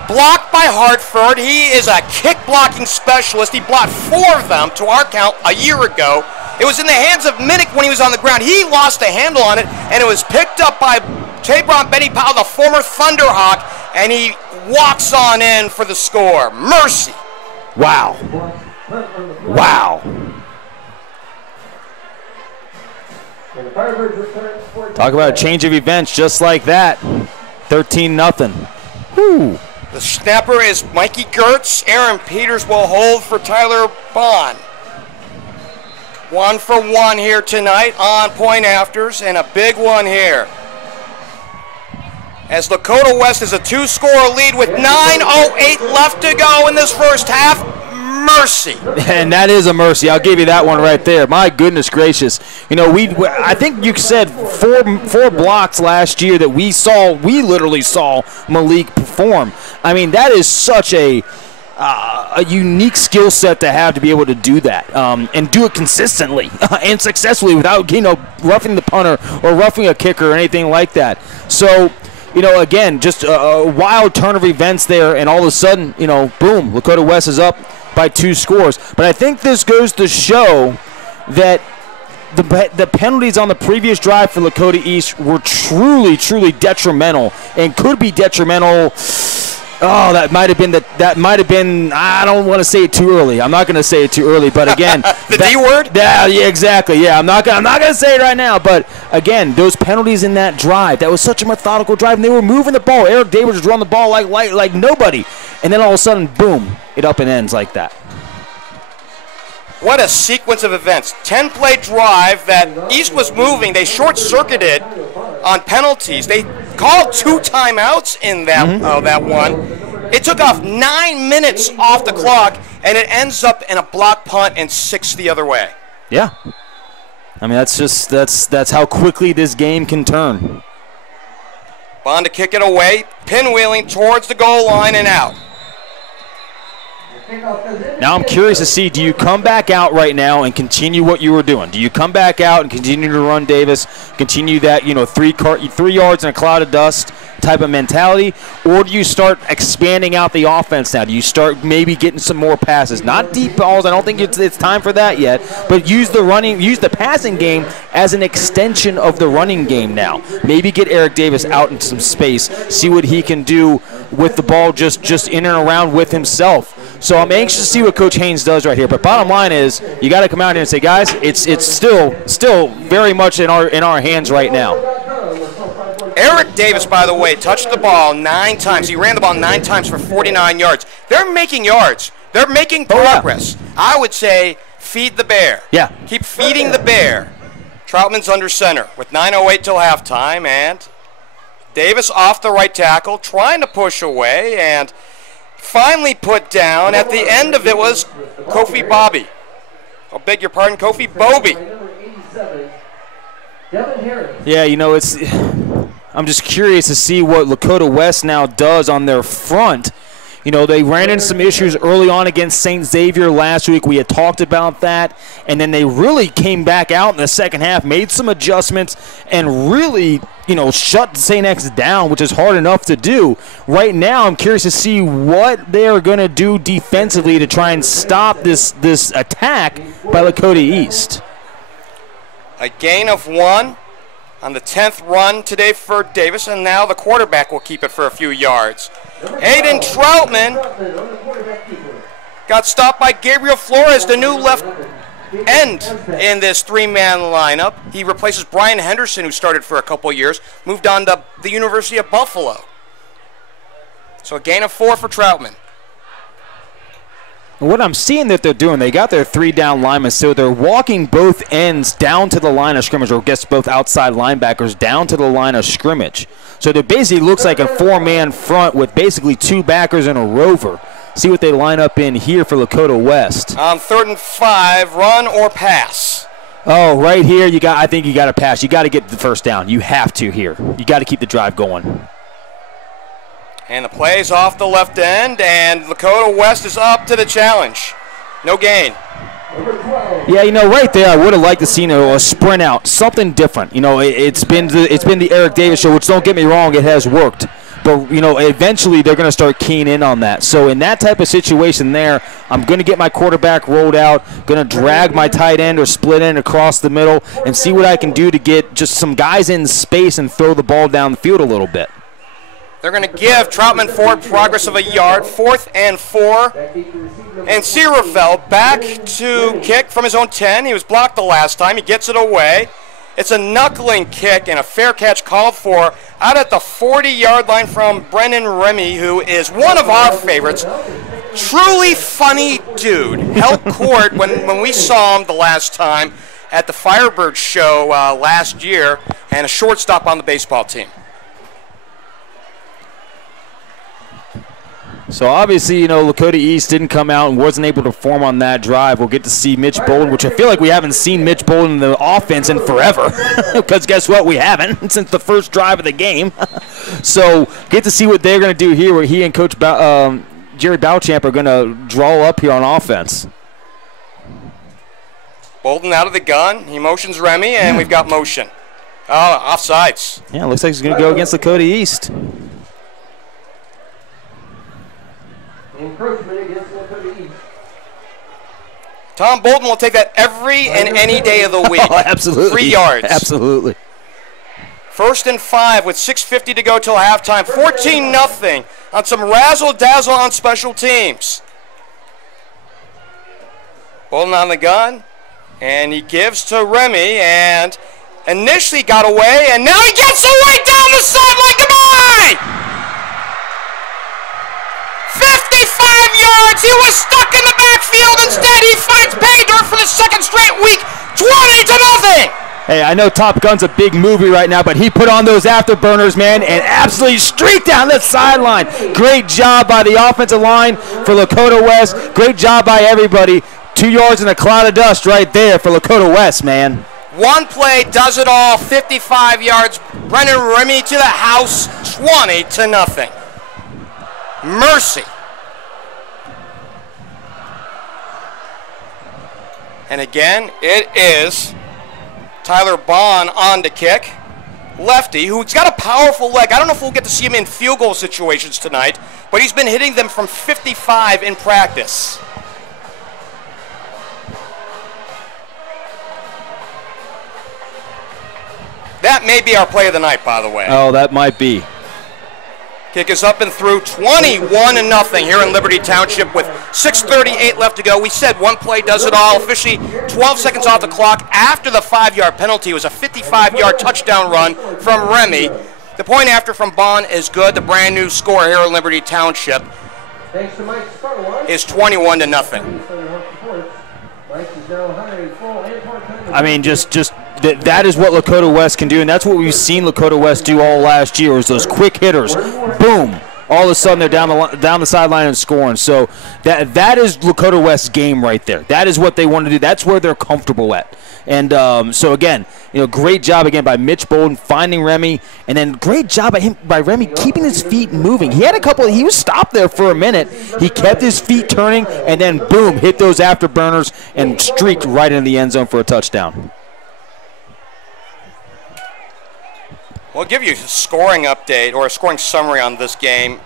Blocked by Hartford. He is a kick-blocking specialist. He blocked 4 of them, to our count, a year ago. It was in the hands of Minnick when he was on the ground. He lost a handle on it, and it was picked up by Tabron Benny Powell, the former Thunderhawk, and he walks on in for the score. Mercy. Wow. Wow. Talk about a change of events just like that. 13-0. Whew. The snapper is Mikey Gertz. Aaron Peters will hold for Tyler Bond. 1 for 1 here tonight on point afters, and a big one here. As Lakota West is a 2-score lead with 9:08 left to go in this first half. Mercy. And that is a mercy. I'll give you that one right there. My goodness gracious. I think you said four blocks last year that we literally saw Malik perform. I mean, that is such a unique skill set to have to be able to do that and do it consistently and successfully without, roughing the punter or roughing a kicker or anything like that. So, again, just a wild turn of events there, and all of a sudden, boom, Lakota West is up by 2 scores. But I think this goes to show that the penalties on the previous drive for Lakota East were truly, truly detrimental and could be detrimental. Oh, that might have been. I don't want to say it too early. I'm not going to say it too early. But again, the D word. Yeah, exactly. Yeah, I'm not going to say it right now. But again, those penalties in that drive. That was such a methodical drive, and they were moving the ball. Eric Davis was running the ball like nobody, and then all of a sudden, boom, it up and ends like that. What a sequence of events. 10-play drive that East was moving. They short-circuited on penalties. They called 2 timeouts in that one. It took off 9 minutes off the clock, and it ends up in a block punt and 6 the other way. Yeah. I mean, that's how quickly this game can turn. Bond to kick it away, pinwheeling towards the goal line and out. Now I'm curious to see, do you come back out right now and continue what you were doing? Do you come back out and continue to run Davis, continue that, 3 yards in a cloud of dust type of mentality, or do you start expanding out the offense now? Do you start maybe getting some more passes? Not deep balls. I don't think it's time for that yet, but use the passing game as an extension of the running game now. Maybe get Eric Davis out in some space, see what he can do with the ball just in and around with himself. So I'm anxious to see what Coach Haynes does right here. But bottom line is, you got to come out here and say, guys, it's still very much in our hands right now. Eric Davis, by the way, touched the ball 9 times. He ran the ball 9 times for 49 yards. They're making yards. They're making progress. I would say feed the bear. Yeah. Keep feeding the bear. Troutman's under center with 9:08 till halftime, and Davis off the right tackle, trying to push away, and finally put down. At the end of it was Kofi Bobby. I beg your pardon, Kofi Bobby. Yeah, you know, I'm just curious to see what Lakota West now does on their front. You know, they ran into some issues early on against St. Xavier last week. We had talked about that. And then they really came back out in the second half, made some adjustments, and really, you know, shut St. X down, which is hard enough to do. Right now, I'm curious to see what they're going to do defensively to try and stop this attack by Lakota East. A gain of 1 on the 10th run today for Davis, and now the quarterback will keep it for a few yards. Aiden Troutman got stopped by Gabriel Flores, the new left end in this three-man lineup. He replaces Brian Henderson, who started for a couple years, moved on to the University of Buffalo. So a gain of 4 for Troutman. What I'm seeing that they're doing, they got their 3-down linemen, so they're walking both ends down to the line of scrimmage, or I guess both outside linebackers down to the line of scrimmage. So it basically looks like a 4-man front with basically 2 backers and a rover. See what they line up in here for Lakota West. On 3rd and 5, run or pass? Oh, right here, I think you got to pass. You got to get the first down. You have to here. You got to keep the drive going. And the play's off the left end, and Lakota West is up to the challenge. No gain. Yeah, you know, right there, I would have liked to see a sprint out, something different. You know, it's been the Eric Davis show, which, don't get me wrong, it has worked. But, you know, eventually they're going to start keying in on that. So in that type of situation there, I'm going to get my quarterback rolled out, going to drag my tight end or split end across the middle and see what I can do to get just some guys in space and throw the ball down the field a little bit. They're going to give Troutman forward progress of a yard, 4th and 4. And Sierrafeld back to kick from his own 10. He was blocked the last time. He gets it away. It's a knuckling kick and a fair catch called for out at the 40-yard line from Brennan Remy, who is one of our favorites. Truly funny dude. Held court when we saw him the last time at the Firebirds show last year, and a shortstop on the baseball team. So obviously, you know, Lakota East didn't come out and wasn't able to form on that drive. We'll get to see Mitch Bolden, which I feel like we haven't seen Mitch Bolden in the offense in forever. Because guess what? We haven't since the first drive of the game. So get to see what they're going to do here, where he and Coach Jerry Bouchamp are going to draw up here on offense. Bolden out of the gun. He motions Remy, and we've got motion. Oh, offsides. Yeah, looks like he's going to go against Lakota East. Tom Bolden will take that every and any day of the week. Oh, absolutely. 3 yards. Absolutely. 1st and 5 with 6:50 to go till halftime. 14-0 on some razzle-dazzle on special teams. Bolden on the gun, and he gives to Remy, and initially got away, and now he gets away down the sideline. Goodbye! 55 yards. He was stuck in the backfield. Instead, he finds pay dirt for the 2nd straight week. 20-0. Hey, I know Top Gun's a big movie right now, but he put on those afterburners, man, and absolutely streaked down the sideline. Great job by the offensive line for Lakota West. Great job by everybody. 2 yards in a cloud of dust right there for Lakota West, man. One play does it all. 55 yards. Brennan Remy to the house. 20-0. Mercy. And again, it is Tyler Bond on to kick. Lefty, who's got a powerful leg. I don't know if we'll get to see him in field goal situations tonight, but he's been hitting them from 55 in practice. That may be our play of the night, by the way. Oh, that might be. Kick is up and through, 21-0 here in Liberty Township with 6:38 left to go. We said one play does it all. Officially 12 seconds off the clock after the 5-yard penalty. It was a 55-yard touchdown run from Remy. The point after from Bond is good. The brand new score here in Liberty Township is 21-0. I mean, that is what Lakota West can do, and that's what we've seen Lakota West do all last year, is those quick hitters. Boom. All of a sudden, they're down the sideline and scoring. So that is Lakota West's game right there. That is what they want to do. That's where they're comfortable at. And so again, great job again by Mitch Bolden finding Remy, and then great job by Remy keeping his feet moving. He had he was stopped there for a minute. He kept his feet turning, and then boom, hit those afterburners and streaked right into the end zone for a touchdown. We'll give you a scoring update or a scoring summary on this game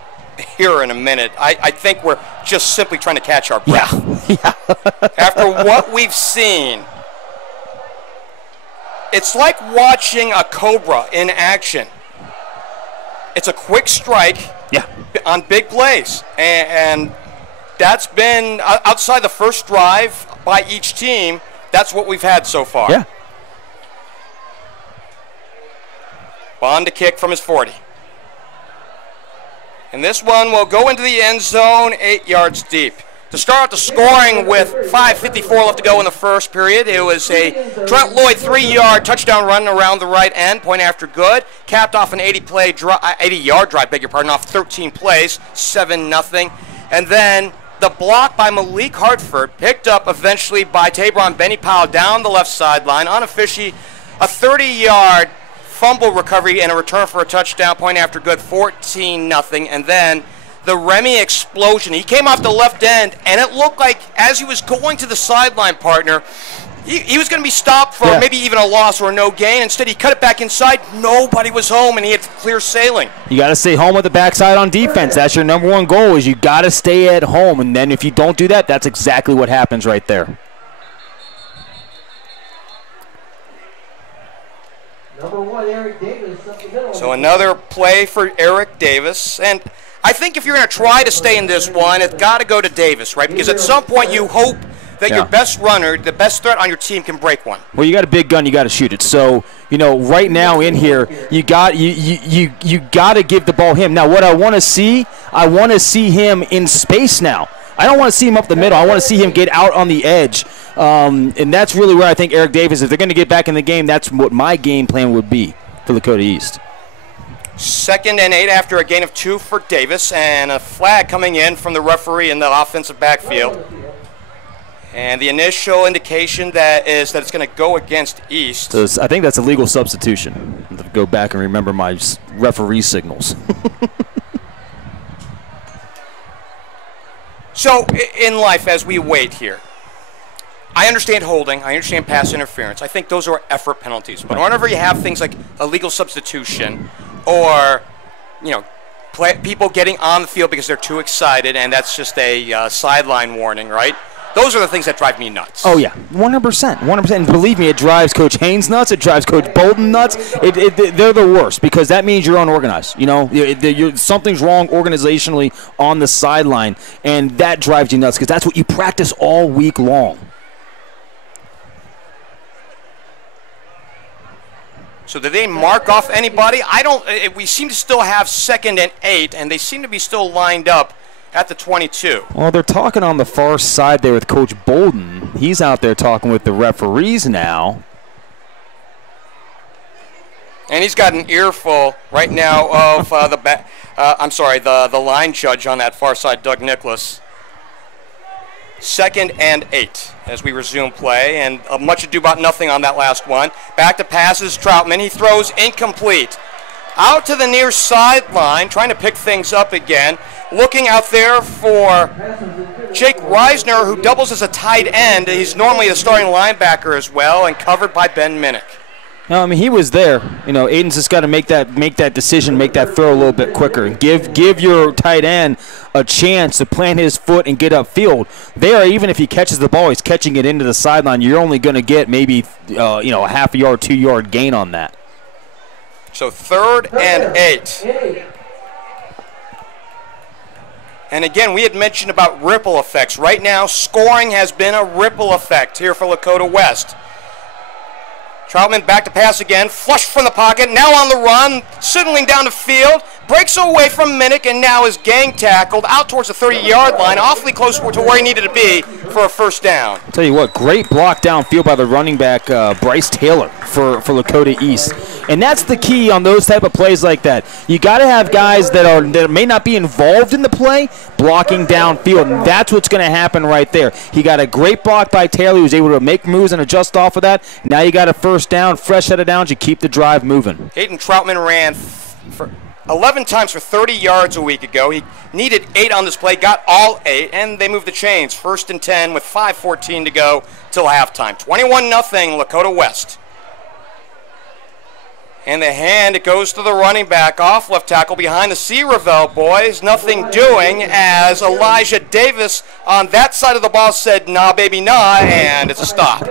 here in a minute. I think we're just simply trying to catch our breath. Yeah. After what we've seen, it's like watching a cobra in action. It's a quick strike on big plays. And that's been, outside the first drive by each team, that's what we've had so far. Yeah. Bond to kick from his 40. And this one will go into the end zone 8 yards deep. To start out the scoring with 5:54 left to go in the first period, it was a Trent Lloyd 3-yard touchdown run around the right end, point after good, capped off an 80-yard drive, off 13 plays, 7-0. And then the block by Malik Hartford, picked up eventually by Tabron Benny Powell down the left sideline, unofficially a 30-yard fumble recovery and a return for a touchdown, point after good, 14-0. And then the Remy explosion. He came off the left end, and it looked like as he was going to the sideline, partner, he was going to be stopped for maybe even a loss or no gain. Instead, he cut it back inside. Nobody was home, and he had clear sailing. You got to stay home with the backside on defense. That's your number one goal, is you got to stay at home. And then if you don't do that, that's exactly what happens right there. Number 1, Eric Davis, up the middle. So another play for Eric Davis. And I think if you're going to try to stay in this one, it's got to go to Davis, right? Because at some point you hope that your best runner, the best threat on your team, can break one. Well, you got a big gun, you got to shoot it. So, right now in here, you got to give the ball him. Now, what I want to see him in space now. I don't want to see him up the middle. I want to see him get out on the edge. And that's really where I think Eric Davis, if they're going to get back in the game, that's what my game plan would be for Lakota East. 2nd and 8 after a gain of 2 for Davis, and a flag coming in from the referee in the offensive backfield. And the initial indication that it's going to go against East. So I think that's a legal substitution. I have to go back and remember my referee signals. So in life, as we wait here, I understand holding, I understand pass interference. I think those are effort penalties. But whenever you have things like a legal substitution or, people getting on the field because they're too excited, and that's just a sideline warning, right? Those are the things that drive me nuts. Oh, yeah, 100%. And believe me, it drives Coach Haynes nuts. It drives Coach Bolden nuts. They're the worst, because that means you're unorganized. Something's wrong organizationally on the sideline, and that drives you nuts because that's what you practice all week long. So did they mark off anybody? We seem to still have 2nd and 8, and they seem to be still lined up at the 22. Well, they're talking on the far side there with Coach Bolden. He's out there talking with the referees now. And he's got an earful right now of the line judge on that far side, Doug Nicholas. 2nd and 8 as we resume play, and much ado about nothing on that last one. Back to passes, Troutman. He throws incomplete. Out to the near sideline, trying to pick things up again. Looking out there for Jake Reisner, who doubles as a tight end. He's normally the starting linebacker as well, and covered by Ben Minnick. No, I mean, he was there. Aiden's just got to make that decision, make that throw a little bit quicker, and give your tight end a chance to plant his foot and get upfield. There, even if he catches the ball, he's catching it into the sideline. You're only going to get maybe a half a yard, 2-yard gain on that. So 3rd and 8. And again, we had mentioned about ripple effects. Right now, scoring has been a ripple effect here for Lakota West. Troutman back to pass again, flush from the pocket, now on the run, signaling down the field, breaks away from Minnick, and now is gang tackled out towards the 30-yard line, awfully close to where he needed to be for a first down. I'll tell you what, great block downfield by the running back, Bryce Taylor for Lakota East. And that's the key on those type of plays like that. You got to have guys that may not be involved in the play blocking downfield, and that's what's going to happen right there. He got a great block by Taylor. He was able to make moves and adjust off of that. Now you got a first down, fresh set of downs. You keep the drive moving. Hayden Troutman ran for 11 times for 30 yards a week ago. He needed 8 on this play, got all 8, and they moved the chains. 1st and 10 with 5:14 to go till halftime. 21-0 Lakota West. And the hand, it goes to the running back off left tackle behind the C. Ravel boys. Nothing doing as Elijah Davis on that side of the ball said, nah, baby, nah, and it's a stop.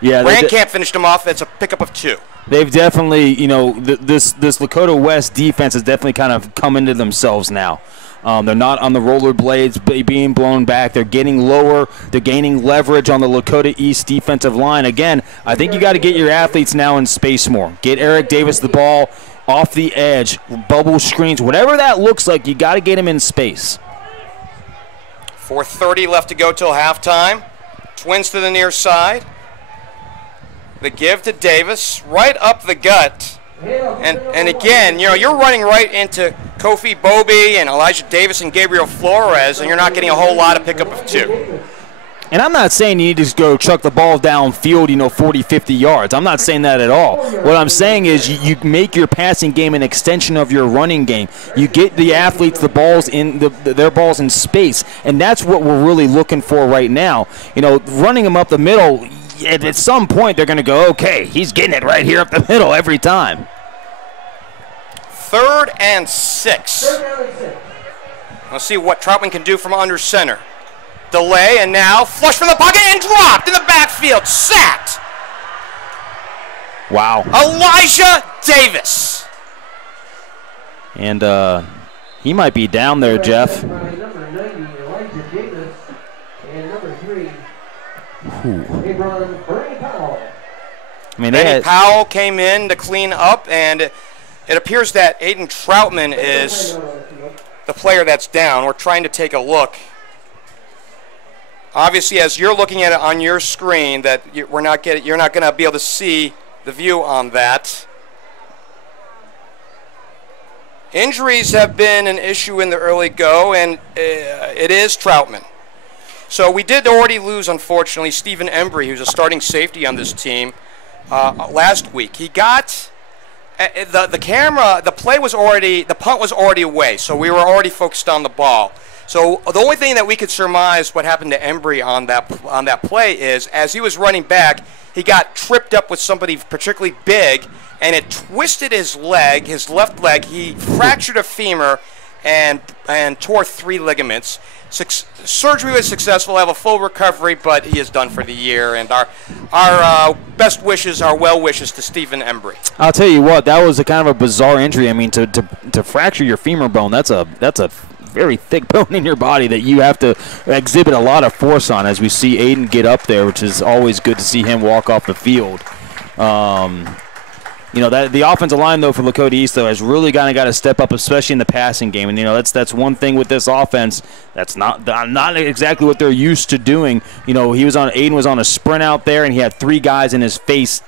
Yeah, Brandcamp finished him off. It's a pickup of 2. They've definitely, you know, this Lakota West defense has definitely kind of come into themselves now. They're not on the rollerblades being blown back. They're getting lower. They're gaining leverage on the Lakota East defensive line. Again, I think you got to get your athletes now in space more. Get Eric Davis the ball off the edge, bubble screens, whatever that looks like, you got to get him in space. 4:30 left to go till halftime. Twins to the near side. The give to Davis, right up the gut. And again, you know, you're running right into Kofi Bobie and Elijah Davis and Gabriel Flores, and you're not getting a whole lot of pickup of 2. And I'm not saying you need to just go chuck the ball downfield, you know, 40, 50 yards. I'm not saying that at all. What I'm saying is you make your passing game an extension of your running game. You get the athletes the balls in their balls in space, and that's what we're really looking for right now. You know, running them up the middle, at some point they're going to go, okay, he's getting it right here up the middle every time. 3rd and 6. Let's see what Troutman can do from under center. Delay, and now flush from the pocket and dropped in the backfield. Sacked. Wow. Elijah Davis. And he might be down there, Jeff. Number 90, Elijah Davis, and number 3, Bernie Powell. I mean, Benny Powell came in to clean up, and it appears that Aiden Troutman is the player that's down. We're trying to take a look. Obviously, as you're looking at it on your screen, that you're not going to be able to see the view on that. Injuries have been an issue in the early go, and it is Troutman. So we did already lose, unfortunately, Stephen Embry, who's a starting safety on this team, last week. He got the punt was already away, so we were already focused on the ball. So the only thing that we could surmise what happened to Embry on that play is, as he was running back, he got tripped up with somebody particularly big, and it twisted his leg, his left leg. He fractured a femur and tore 3 ligaments. Surgery was successful, have a full recovery, but he is done for the year. And our best wishes, our well wishes to Stephen Embry. I'll tell you what, that was a kind of a bizarre injury. I mean, to fracture your femur bone, that's a very thick bone in your body that you have to exhibit a lot of force on, as we see Aiden get up there, which is always good to see him walk off the field. You know, that the offensive line, though, for Lakota East, though, has really got to step up, especially in the passing game. And, you know, that's one thing with this offense. That's not exactly what they're used to doing. You know, Aiden was on a sprint out there, and he had 3 guys in his face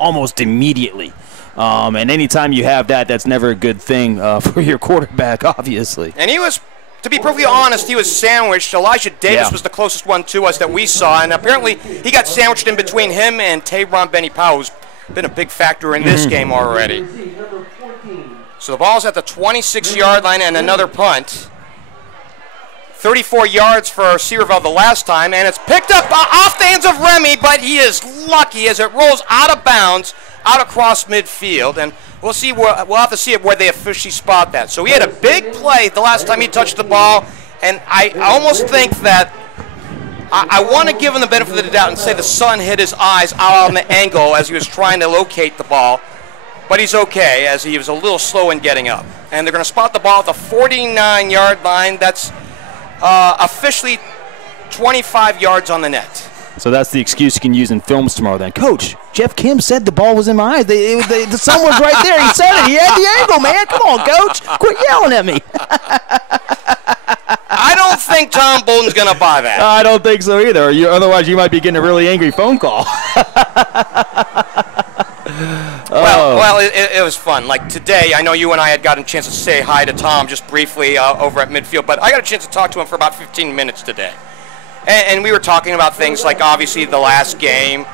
almost immediately. And anytime you have that, that's never a good thing for your quarterback, obviously. And he was, to be perfectly honest, he was sandwiched. Elijah Davis was the closest one to us that we saw, and apparently he got sandwiched in between him and Tayron Benny Powell, who's been a big factor in this game already. So the ball's at the 26-yard line and another punt. 34 yards for Searville the last time, and it's picked up off the hands of Remy, but he is lucky as it rolls out of bounds, out across midfield, and we'll have to see where they officially spot that. So he had a big play the last time he touched the ball, and I almost think that I want to give him the benefit of the doubt and say the sun hit his eyes out on the angle as he was trying to locate the ball, but he's okay as he was a little slow in getting up. And they're going to spot the ball at the 49-yard line. That's officially 25 yards on the net. So that's the excuse you can use in films tomorrow then. Coach, Geoff Kim said the ball was in my eyes. The sun was right there. He said it. He had the angle, man. Come on, Coach. Quit yelling at me. I don't think Tom Bolden's going to buy that. I don't think so either. Otherwise, you might be getting a really angry phone call. Well, it was fun. Like today, I know you and I had gotten a chance to say hi to Tom just briefly over at midfield, but I got a chance to talk to him for about 15 minutes today. And we were talking about things like obviously the last game,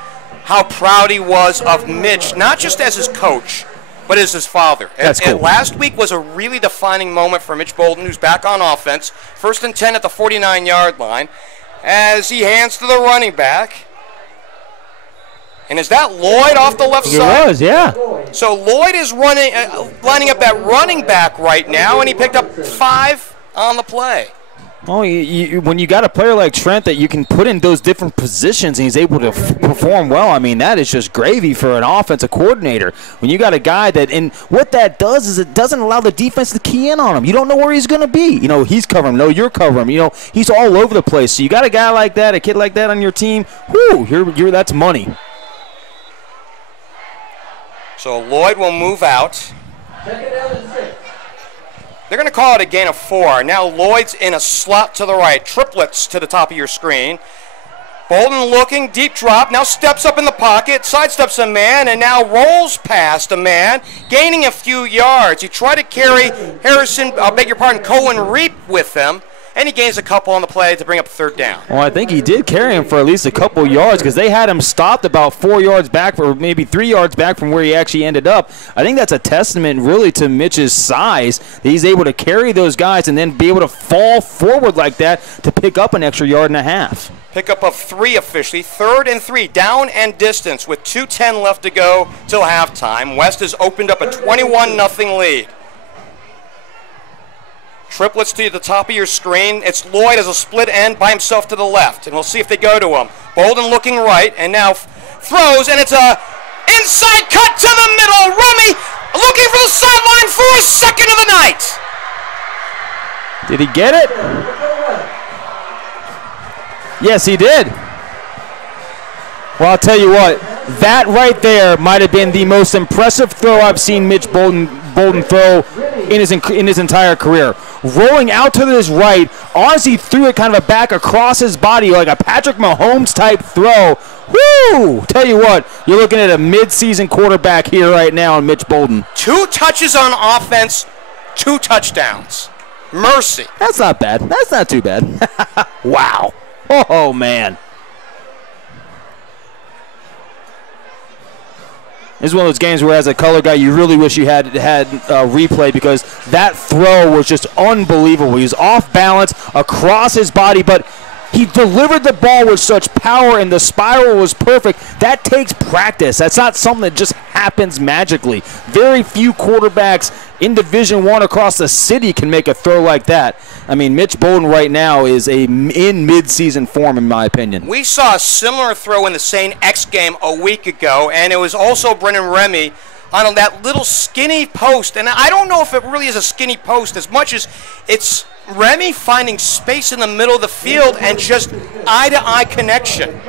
how proud he was of Mitch, not just as his coach, but as his father. That's cool. And last week was a really defining moment for Mitch Bolden, who's back on offense, 1st and 10 at the 49-yard line, as he hands to the running back. And is that Lloyd off the left side? It was, yeah. So Lloyd is running, lining up that running back right now, and he picked up 5 on the play. Well, when you got a player like Trent that you can put in those different positions and he's able to perform well, I mean, that is just gravy for an offensive coordinator. When you got a guy that, and what that does is it doesn't allow the defense to key in on him. You don't know where he's going to be. You know, he's covering him. No, you're covering him. You know, he's all over the place. So you got a guy like that, a kid like that on your team, whoo, that's money. So Lloyd will move out. Second down and 6. They're going to call it a gain of 4. Now Lloyd's in a slot to the right. Triplets to the top of your screen. Bolden looking, deep drop, now steps up in the pocket, sidesteps a man, and now rolls past a man, gaining a few yards. He tried to carry Cohen Reap with him, and he gains a couple on the play to bring up 3rd down. Well, I think he did carry him for at least a couple yards because they had him stopped about 4 yards back, or maybe 3 yards back from where he actually ended up. I think that's a testament really to Mitch's size, that he's able to carry those guys and then be able to fall forward like that to pick up an extra 1.5 yards. Pickup of 3 officially, 3rd and 3, down and distance with 2:10 left to go till halftime. West has opened up a 21-0 lead. Triplets to the top of your screen. It's Lloyd as a split end by himself to the left, and we'll see if they go to him. Bolden looking right, and now throws, and it's a inside cut to the middle. Remy looking for the sideline for his 2nd of the night. Did he get it? Yes, he did. Well, I'll tell you what, that right there might have been the most impressive throw I've seen Mitch Bolden throw in his entire career. Rolling out to his right, honestly threw it kind of back across his body like a Patrick Mahomes type throw. Woo! Tell you what, you're looking at a mid-season quarterback here right now in Mitch Bolden. 2 touches on offense, 2 touchdowns. Mercy. That's not bad. That's not too bad. Wow. Oh, man. This is one of those games where, as a color guy, you really wish you had replay because that throw was just unbelievable. He was off balance across his body, but he delivered the ball with such power, and the spiral was perfect. That takes practice. That's not something that just happens magically. Very few quarterbacks in Division I across the city can make a throw like that. I mean, Mitch Bolden right now is in mid-season form, in my opinion. We saw a similar throw in the St. X game a week ago, and it was also Brennan Remy on that little skinny post. And I don't know if it really is a skinny post as much as it's Remy finding space in the middle of the field and just eye-to-eye connection.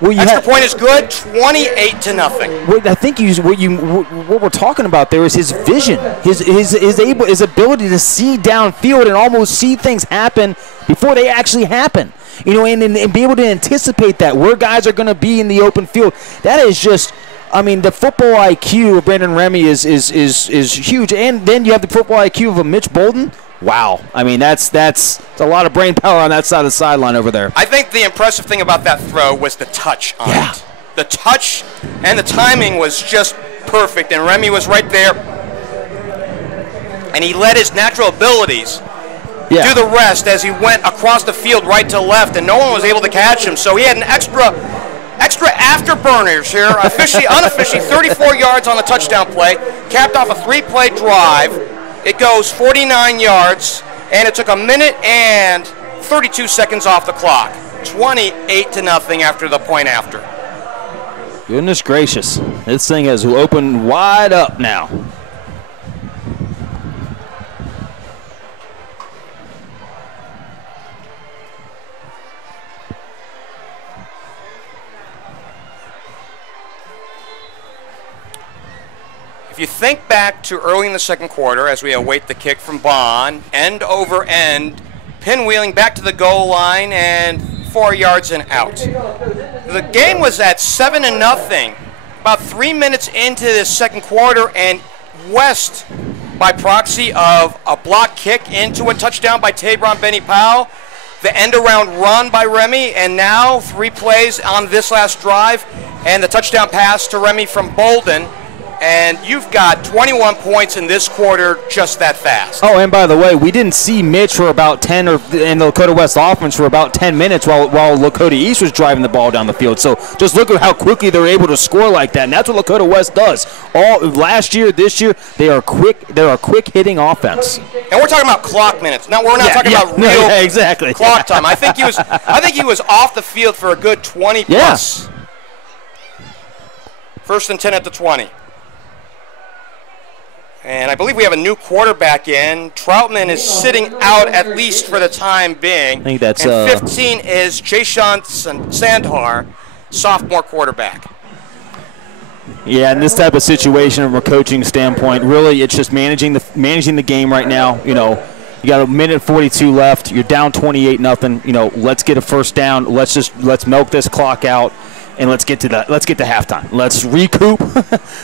Well, extra point is good, 28-0. Well, I think what we're talking about there is his vision, his ability to see downfield and almost see things happen before they actually happen. You know, and be able to anticipate that where guys are going to be in the open field. That is just, I mean, the football IQ of Brennan Remy is huge, and then you have the football IQ of a Mitch Bolden. Wow. I mean, that's a lot of brain power on that side of the sideline over there. I think the impressive thing about that throw was the touch on it. The touch and the timing was just perfect, and Remy was right there, and he let his natural abilities do the rest as he went across the field right to left, and no one was able to catch him, so he had an extra afterburners here, unofficially 34 yards on the touchdown play, capped off a 3-play drive. It goes 49 yards, and it took 1 minute and 32 seconds off the clock. 28-0 after the point after. Goodness gracious. This thing has opened wide up now. If you think back to early in the second quarter as we await the kick from Bond, end over end, pinwheeling back to the goal line and 4 yards and out. The game was at 7-0. About 3 minutes into this second quarter, and West, by proxy of a block kick into a touchdown by Tabron Benny Powell, the end-around run by Remy, and now 3 plays on this last drive, and the touchdown pass to Remy from Bolden. And you've got 21 points in this quarter just that fast. Oh, and by the way, we didn't see Mitch for about 10, or in the Lakota West offense for about 10 minutes while Lakota East was driving the ball down the field. So just look at how quickly they're able to score like that, and that's what Lakota West does. All last year, this year, they are quick. They're a quick hitting offense. And we're talking about clock minutes. Now we're not talking about real exactly. clock time. I think he was off the field for a good 20 plus. First and 10 at the 20. And I believe we have a new quarterback in. Troutman is sitting out at least for the time being. I think that's and 15 is Jason Sandhar, sophomore quarterback. Yeah, in this type of situation from a coaching standpoint, really it's just managing the game right now. You know, you got a minute 42 left. You're down 28-0. You know, let's get a first down. Let's milk this clock out. And let's get to halftime. Let's recoup.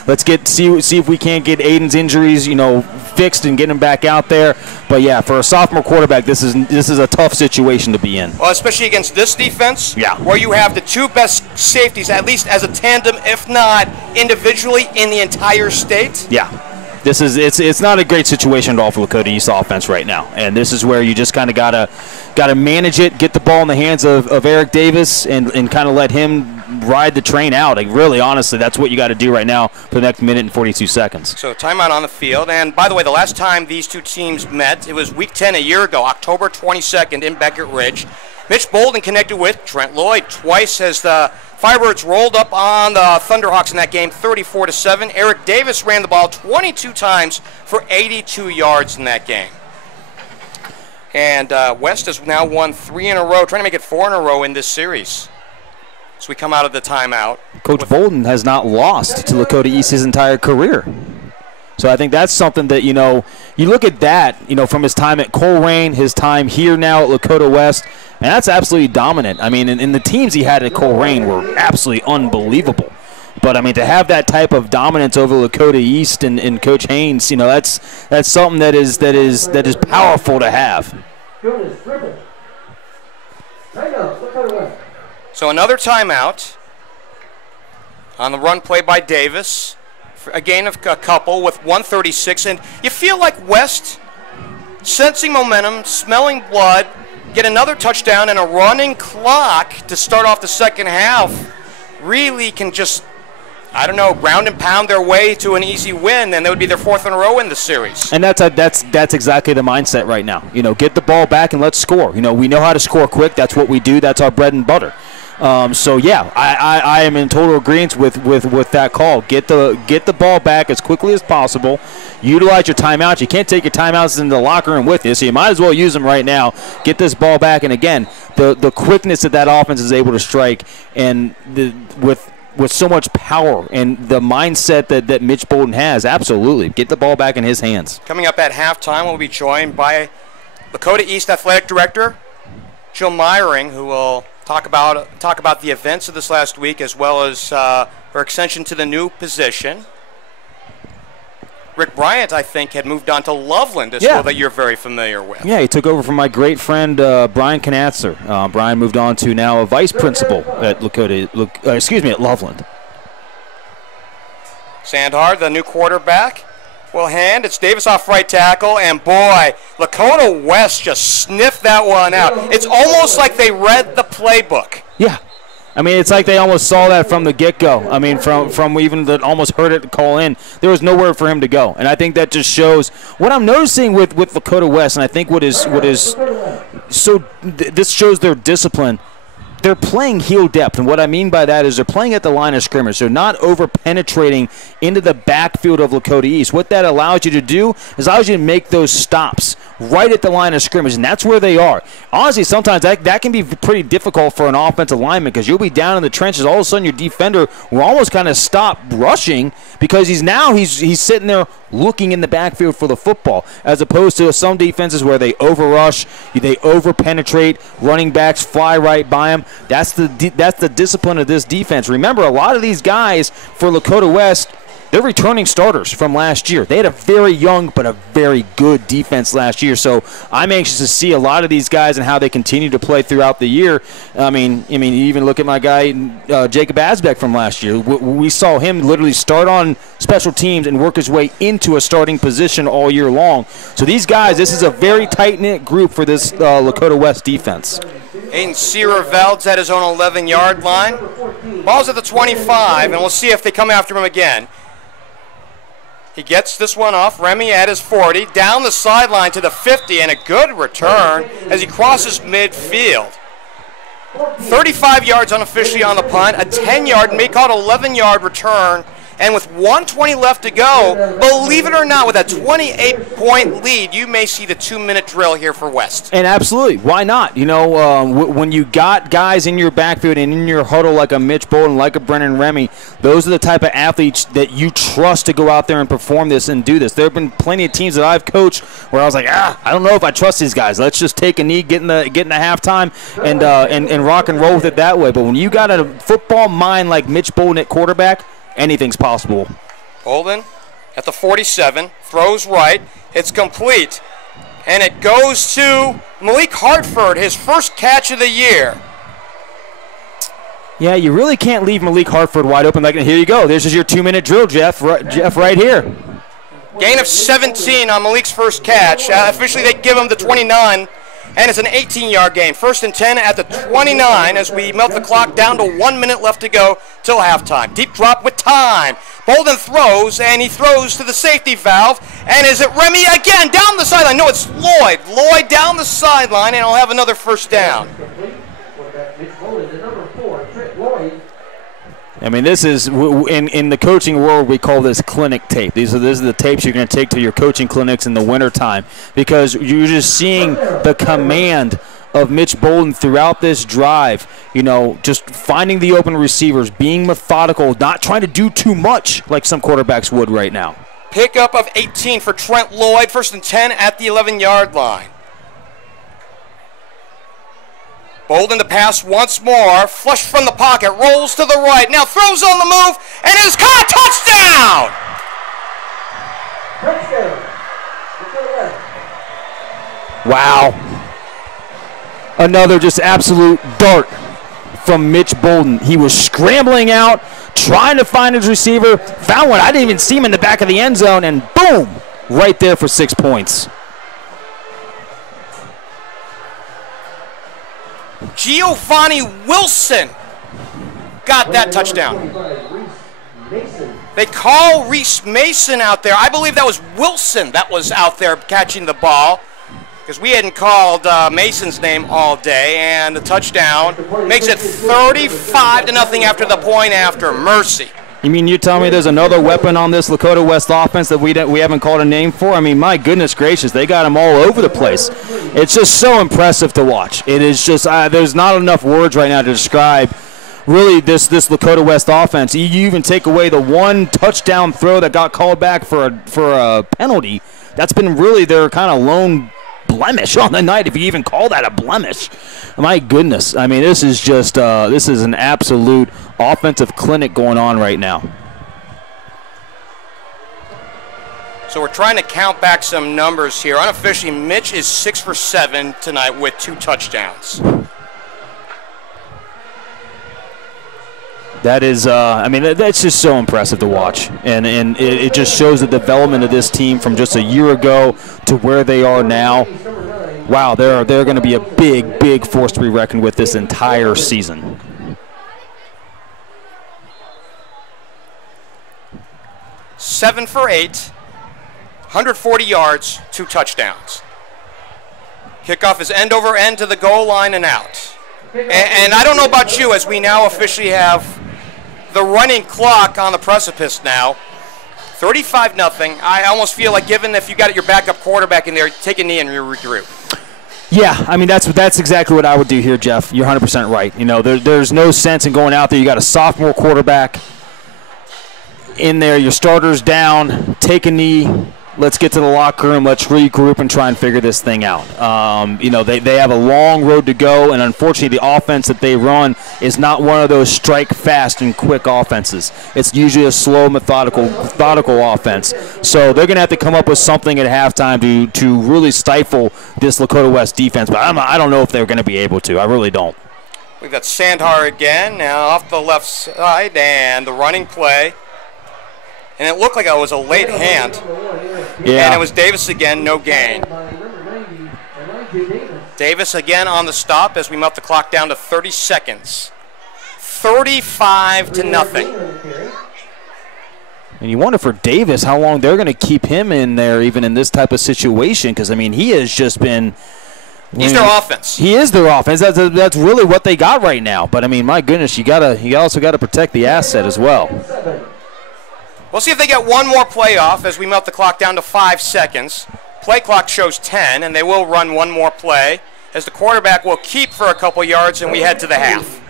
Let's see if we can't get Aiden's injuries, you know, fixed and get him back out there. But yeah, for a sophomore quarterback, this is a tough situation to be in. Well, especially against this defense, where you have the 2 best safeties, at least as a tandem, if not individually, in the entire state. Yeah. It's not a great situation at all for Lakota East offense right now, and this is where you just kind of gotta manage it, get the ball in the hands of Eric Davis, and kind of let him ride the train out. Like, really, honestly, that's what you got to do right now for the next minute and 42 seconds. So timeout on the field, and by the way, the last time these two teams met, it was Week 10 a year ago, October 22nd in Beckett Ridge. Mitch Bolden connected with Trent Lloyd twice as the Firebirds rolled up on the Thunderhawks in that game, 34-7. Eric Davis ran the ball 22 times for 82 yards in that game. And West has now won 3 in a row, trying to make it 4 in a row in this series. So we come out of the timeout. Coach Bolden has not lost to Lakota East his entire career. So I think that's something that, you know, you look at that, you know, from his time at Colerain, his time here now at Lakota West, and that's absolutely dominant. I mean, and the teams he had at Colerain were absolutely unbelievable. But, I mean, to have that type of dominance over Lakota East and Coach Haynes, you know, that's something that is powerful to have. So another timeout on the run play by Davis. A gain of a couple with 1:36, and you feel like West, sensing momentum, smelling blood, get another touchdown and a running clock to start off the second half, really can just, I don't know, ground and pound their way to an easy win, and that would be their 4th in a row in the series. And that's exactly the mindset right now. You know, get the ball back and let's score. You know, we know how to score quick. That's what we do. That's our bread and butter. So yeah, I am in total agreement with that call. Get the ball back as quickly as possible. Utilize your timeouts. You can't take your timeouts into the locker room with you, so you might as well use them right now. Get this ball back, and again, the quickness that offense is able to strike, and with so much power and the mindset that Mitch Bolden has, absolutely get the ball back in his hands. Coming up at halftime, we'll be joined by Lakota East Athletic Director Jill Meyering, who will talk about the events of this last week, as well as her extension to the new position. Rick Bryant, I think, had moved on to Loveland, a school that you're very familiar with. Yeah, he took over from my great friend Brian Knatzer. Brian moved on to now a vice principal at at Loveland. Sandhar, the new quarterback, will hand. It's Davis off right tackle, and boy, Lakota West just sniffed that one out. It's almost like they read the playbook. Yeah. I mean, it's like they almost saw that from the get-go. I mean, from even that almost heard it call in, there was nowhere for him to go. And I think that just shows what I'm noticing with Lakota West, and I think what is so this shows their discipline. They're playing heel depth, and what I mean by that is they're playing at the line of scrimmage. They're not over-penetrating into the backfield of Lakota East. What that allows you to do is allows you to make those stops right at the line of scrimmage, and that's where they are. Honestly, sometimes that can be pretty difficult for an offensive lineman because you'll be down in the trenches. All of a sudden, your defender will almost kind of stop rushing because he's sitting there looking in the backfield for the football, as opposed to some defenses where they overrush, they overpenetrate, running backs fly right by them. That's the discipline of this defense. Remember, a lot of these guys for Lakota West, they're returning starters from last year. They had a very young but a very good defense last year. So I'm anxious to see a lot of these guys and how they continue to play throughout the year. I mean, you even look at my guy Jacob Asbeck from last year. We saw him literally start on special teams and work his way into a starting position all year long. So these guys, this is a very tight-knit group for this Lakota West defense. Aiden Sierra-Veld's at his own 11-yard line. Ball's at the 25, and we'll see if they come after him again. He gets this one off. Remy at his 40, down the sideline to the 50, and a good return as he crosses midfield. 35 yards unofficially on the punt, a 10-yard, may call it 11-yard return. And with 1:20 left to go, believe it or not, with a 28-point lead, you may see the 2-minute drill here for West. And absolutely, why not? You know, when you got guys in your backfield and in your huddle like a Mitch Bolden, like a Brennan Remy, those are the type of athletes that you trust to go out there and perform this and do this. There have been plenty of teams that I've coached where I was like, I don't know if I trust these guys. Let's just take a knee, get in the halftime, and rock and roll with it that way. But when you got a football mind like Mitch Bolden at quarterback, anything's possible. Bolden at the 47, throws right, it's complete, and it goes to Malik Hartford, his first catch of the year. Yeah, you really can't leave Malik Hartford wide open. Like, here you go. This is your 2-minute drill, Jeff right here. Gain of 17 on Malik's first catch. Officially, they give him the 29. And it's an 18-yard gain. 1st and 10 at the 29 as we melt the clock down to 1 minute left to go till halftime. Deep drop with time. Bolden throws, and he throws to the safety valve. And is it Remy again down the sideline? No, it's Lloyd. Lloyd down the sideline, and he'll have another first down. I mean, this is, in the coaching world, we call this clinic tape. These are the tapes you're going to take to your coaching clinics in the wintertime, because you're just seeing the command of Mitch Bolden throughout this drive, you know, just finding the open receivers, being methodical, not trying to do too much like some quarterbacks would right now. Pickup of 18 for Trent Lloyd, 1st and 10 at the 11-yard line. Bolden to pass once more, flush from the pocket, rolls to the right, now throws on the move, and is caught, touchdown! Wow. Another just absolute dart from Mitch Bolden. He was scrambling out, trying to find his receiver, found one. I didn't even see him in the back of the end zone, and boom, right there for 6 points. Giovanni Wilson got that touchdown. They call Reese Mason out there. I believe that was Wilson that was out there catching the ball, because we hadn't called Mason's name all day, and the touchdown makes it 35-0 after the point after. Mercy. You mean you tell me there's another weapon on this Lakota West offense that we haven't called a name for? I mean, my goodness gracious, they got them all over the place. It's just so impressive to watch. It is just there's not enough words right now to describe really this Lakota West offense. You even take away the one touchdown throw that got called back for a penalty. That's been really their kind of lone blemish on the night, if you even call that a blemish. My goodness. I mean, this is just this is an absolute offensive clinic going on right now. So we're trying to count back some numbers here. Unofficially, Mitch is 6 for 7 tonight with 2 touchdowns. That is, I mean, that's just so impressive to watch. And it just shows the development of this team from just a year ago to where they are now. Wow, they're going to be a big force to be reckoned with this entire season. Seven for 8, 140 yards, 2 touchdowns. Kickoff is end over end to the goal line and out. And I don't know about you, as we now officially have the running clock on the precipice now. 35-0. I almost feel like, given if you got your backup quarterback in there, take a knee and regroup. Yeah, I mean, that's exactly what I would do here, Jeff. You're 100% right. You know, there's no sense in going out there. You got a sophomore quarterback in there. Your starter's down. Take a knee. Let's get to the locker room. Let's regroup and try and figure this thing out. You know, they have a long road to go, and unfortunately the offense that they run is not one of those strike fast and quick offenses. It's usually a slow, methodical offense. So they're going to have to come up with something at halftime to really stifle this Lakota West defense. But I don't know if they're going to be able to. I really don't. We've got Sandhar again, now off the left side, and the running play. And it looked like it was a late hand. Yeah. And it was Davis again, no gain. Davis again on the stop as we melt the clock down to 30 seconds. 35-0. And you wonder for Davis how long they're going to keep him in there even in this type of situation, because, I mean, he has just been – he's their offense. He is their offense. That's really what they got right now. But, I mean, my goodness, you also got to protect the asset as well. We'll see if they get one more play off as we melt the clock down to 5 seconds. Play clock shows 10, and they will run one more play as the quarterback will keep for a couple yards, and we head to the half.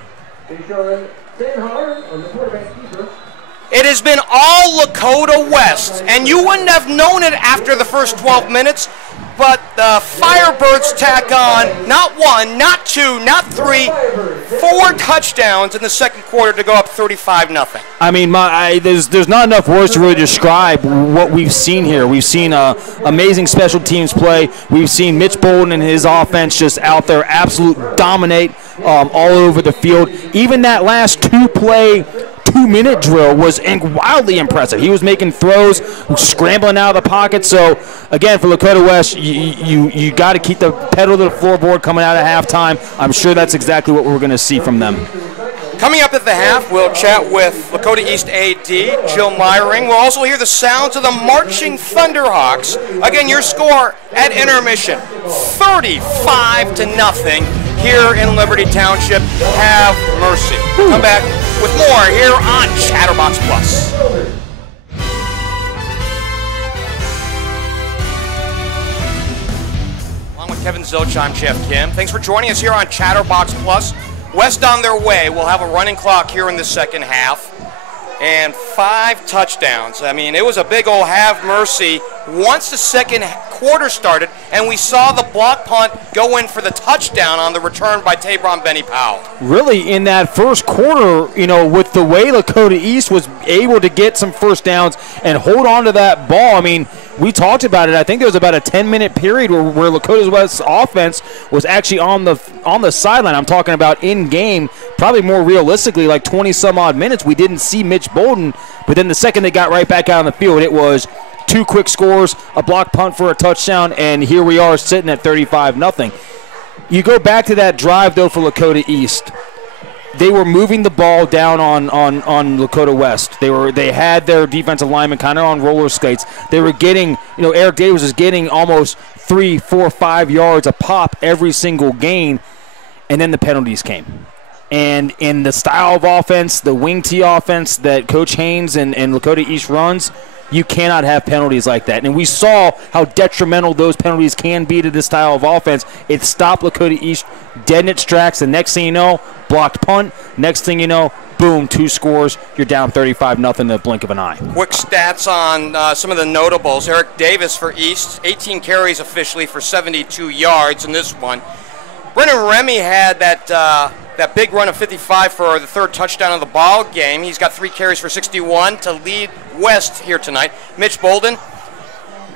It has been all Lakota West, and you wouldn't have known it after the first 12 minutes, but the Firebirds tack on not one, not two, not three, 4 touchdowns in the second quarter to go up 35-0. I mean, there's not enough words to really describe what we've seen here. We've seen amazing special teams play. We've seen Mitch Bolden and his offense just out there absolute dominate all over the field. Even that last 2-minute drill was wildly impressive. He was making throws, scrambling out of the pocket. So, again, for Lakota West, you got to keep the pedal to the floorboard coming out at halftime. I'm sure that's exactly what we're going to see from them. Coming up at the half, we'll chat with Lakota East AD, Jill Myring. We'll also hear the sounds of the marching Thunderhawks. Again, your score at intermission, 35-0 here in Liberty Township. Have mercy. Come back with more here on Chatterbox Plus. Along with Kevin Zilch, I'm Geoff Kim. Thanks for joining us here on Chatterbox Plus. West on their way. We'll have a running clock here in the second half. And 5 touchdowns. I mean, it was a big old have mercy once the second quarter started, and we saw the block punt go in for the touchdown on the return by Tabron Benny Powell. Really, in that first quarter, you know, with the way Lakota East was able to get some first downs and hold on to that ball, I mean, we talked about it. I think there was about a 10-minute period where Lakota West's offense was actually on the sideline. I'm talking about in-game, probably more realistically, like 20-some-odd minutes. We didn't see Mitch Bolden, but then the second they got right back out on the field, it was 2 quick scores, a block punt for a touchdown, and here we are sitting at 35-0. You go back to that drive, though, for Lakota East. They were moving the ball down on Lakota West. They had their defensive linemen kind of on roller skates. They were getting, you know, Eric Davis was getting almost 3, 4, 5 yards a pop every single game, and then the penalties came. And in the style of offense, the wing tee offense that Coach Haynes and Lakota East runs, you cannot have penalties like that. And we saw how detrimental those penalties can be to this style of offense. It stopped Lakota East dead in its tracks. The next thing you know, blocked punt. Next thing you know, boom, 2 scores. You're down 35-0 in the blink of an eye. Quick stats on some of the notables. Eric Davis for East, 18 carries officially for 72 yards in this one. Brennan Remy had that big run of 55 for the 3rd touchdown of the ball game. He's got 3 carries for 61 to lead West here tonight. Mitch Bolden,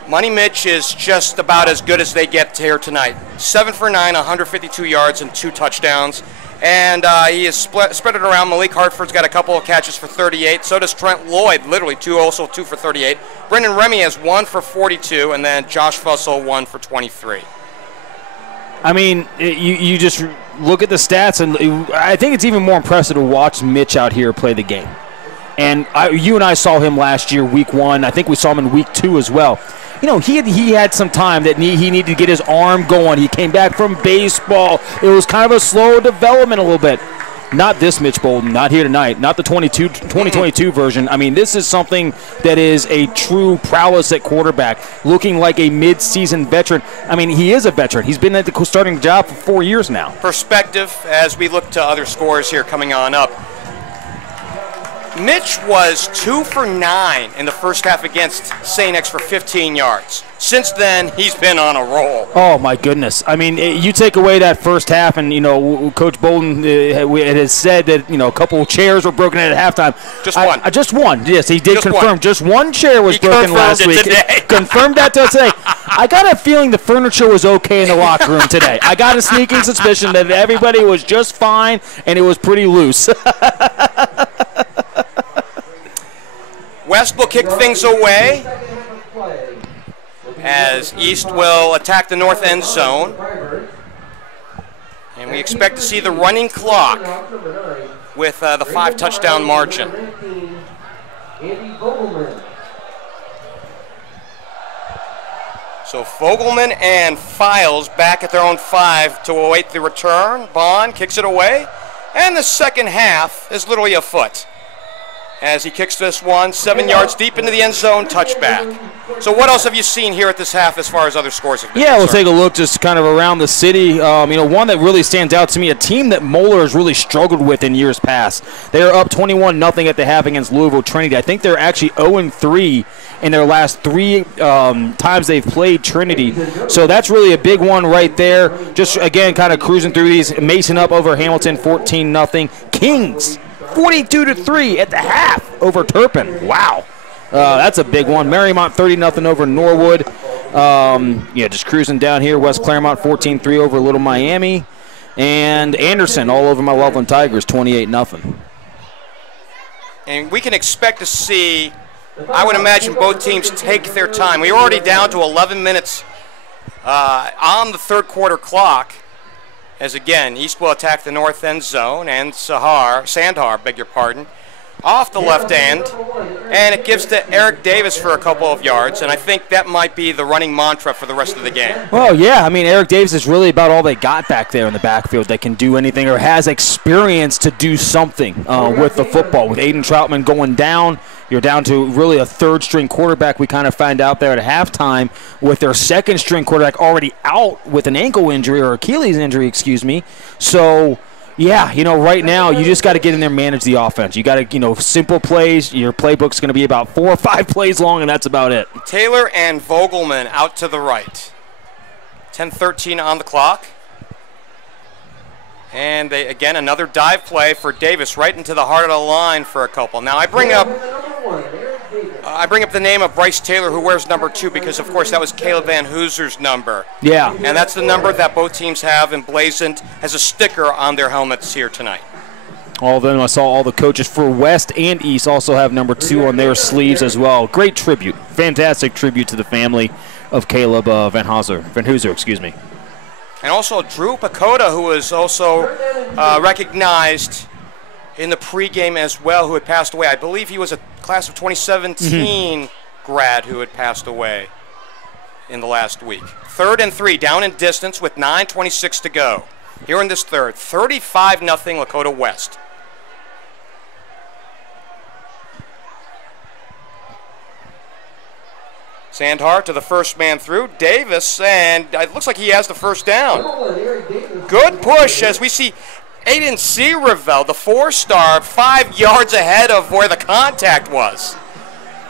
Money Mitch is just about as good as they get here tonight. 7 for 9, 152 yards and 2 touchdowns. And he is spread it around. Malik Hartford's got a couple of catches for 38. So does Trent Lloyd, literally 2 for 38. Brendan Remy has 1 for 42, and then Josh Fussell 1 for 23. I mean, you just look at the stats, and I think it's even more impressive to watch Mitch out here play the game. And you and I saw him last year, week 1. I think we saw him in week 2 as well. You know, he had some time that he needed to get his arm going. He came back from baseball. It was kind of a slow development a little bit. Not this Mitch Bolden, not here tonight, not the 2022 version. I mean, this is something that is a true prowess at quarterback, looking like a mid-season veteran. I mean, he is a veteran. He's been at the starting job for 4 years now. Perspective as we look to other scores here coming on up. Mitch was 2 for 9 in the first half against St. X for 15 yards. Since then, he's been on a roll. Oh, my goodness. I mean, you take away that first half, and, you know, Coach Bolden has said that, you know, a couple of chairs were broken at halftime. Just one. Just one. Yes, he did confirm. Just one chair was broken last week. Confirmed that to us today. I got a feeling the furniture was okay in the locker room today. I got a sneaking suspicion that everybody was just fine, and it was pretty loose. West will kick things away as East will attack the north end zone. And we expect to see the running clock with the 5-touchdown margin. So Fogelman and Files back at their own 5 to await the return. Bond kicks it away. And the second half is literally afoot as he kicks this one 7 yards deep into the end zone, touchback. So what else have you seen here at this half as far as other scores have been concerned? We'll take a look just kind of around the city. You know, one that really stands out to me, a team that Moeller has really struggled with in years past. They are up 21-0 at the half against Louisville Trinity. I think they're actually 0-3 in their last 3 times they've played Trinity. So that's really a big one right there. Just, again, kind of cruising through these. Mason up over Hamilton, 14-0. Kings 42-3 at the half over Turpin. Wow. That's a big one. Marymount 30-0 over Norwood. Just cruising down here. West Claremont 14-3 over Little Miami. And Anderson all over my Loveland Tigers 28-0. And we can expect to see, I would imagine, both teams take their time. We're already down to 11 minutes on the third quarter clock. As again, East will attack the north end zone, and Sandhar, beg your pardon, off the left end, and it gives to Eric Davis for a couple of yards, and I think that might be the running mantra for the rest of the game. Well, yeah, I mean, Eric Davis is really about all they got back there in the backfield that can do anything or has experience to do something with the football. With Aiden Troutman going down, you're down to really a third-string quarterback. We kind of find out there at halftime with their second-string quarterback already out with an ankle injury or Achilles injury, excuse me. So, yeah, you know, right now you just got to get in there and manage the offense. You got to, you know, simple plays. Your playbook's going to be about 4 or 5 plays long, and that's about it. Taylor and Vogelman out to the right. 10:13 on the clock. And they, again, another dive play for Davis right into the heart of the line for a couple. Now I bring up the name of Bryce Taylor, who wears number 2, because of course that was Caleb Van Hooser's number. Yeah. And that's the number that both teams have emblazoned as a sticker on their helmets here tonight. All of them, I saw all the coaches for West and East also have number 2 on their sleeves as well. Great tribute, fantastic tribute to the family of Caleb Van Hooser, excuse me. And also Drew Pacoda, who was also recognized in the pregame as well, who had passed away. I believe he was a class of 2017 grad who had passed away in the last week. 3rd and 3, down in distance with 9:26 to go. Here in this third, 35-0 Lakota West. Sandhar to the first man through. Davis, and it looks like he has the first down. Good push as we see Aiden Seareveld, the 4-star, 5 yards ahead of where the contact was.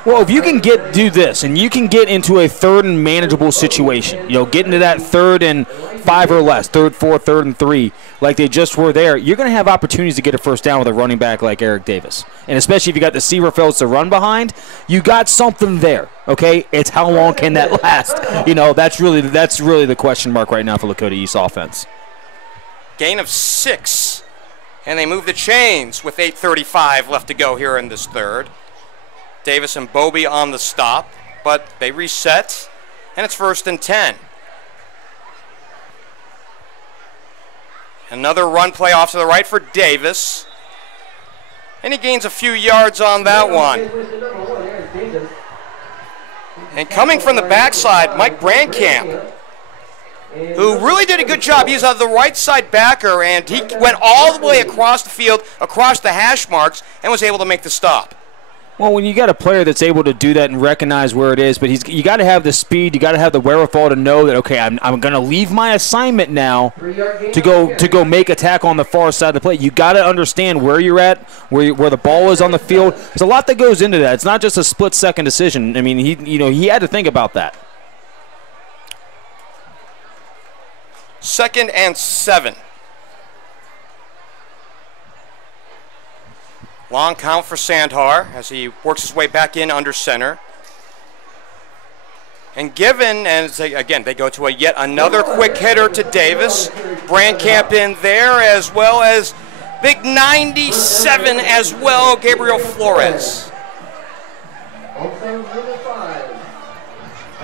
Well, if you can do this, and you can get into a third and manageable situation, you know, get into that 3rd and 5 or less, 3rd, 4, 3rd and 3, like they just were there, you're going to have opportunities to get a first down with a running back like Eric Davis. And especially if you got the Seaverfelds to run behind, you got something there, okay? It's how long can that last? You know, that's really the question mark right now for Lakota East offense. Gain of 6, and they move the chains with 8:35 left to go here in this third. Davis and Bobby on the stop, but they reset, and it's 1st and 10. Another run play off to the right for Davis, and he gains a few yards on that one. And coming from the backside, Mike Brandkamp who really did a good job. He's the right side backer, and he went all the way across the field, across the hash marks, and was able to make the stop. Well, when you got a player that's able to do that and recognize where it is, but you got to have the speed, you got to have the wherewithal to know that, okay, I'm going to leave my assignment now to go make a tackle on the far side of the plate. You got to understand where you're at, where the ball is on the field. There's a lot that goes into that. It's not just a split-second decision. I mean, he had to think about that. 2nd and 7. Long count for Sandhar as he works his way back in under center. And given, and again, they go to yet another quick hitter to Davis. Brandcamp in there, as well as big 97 as well, Gabriel Flores.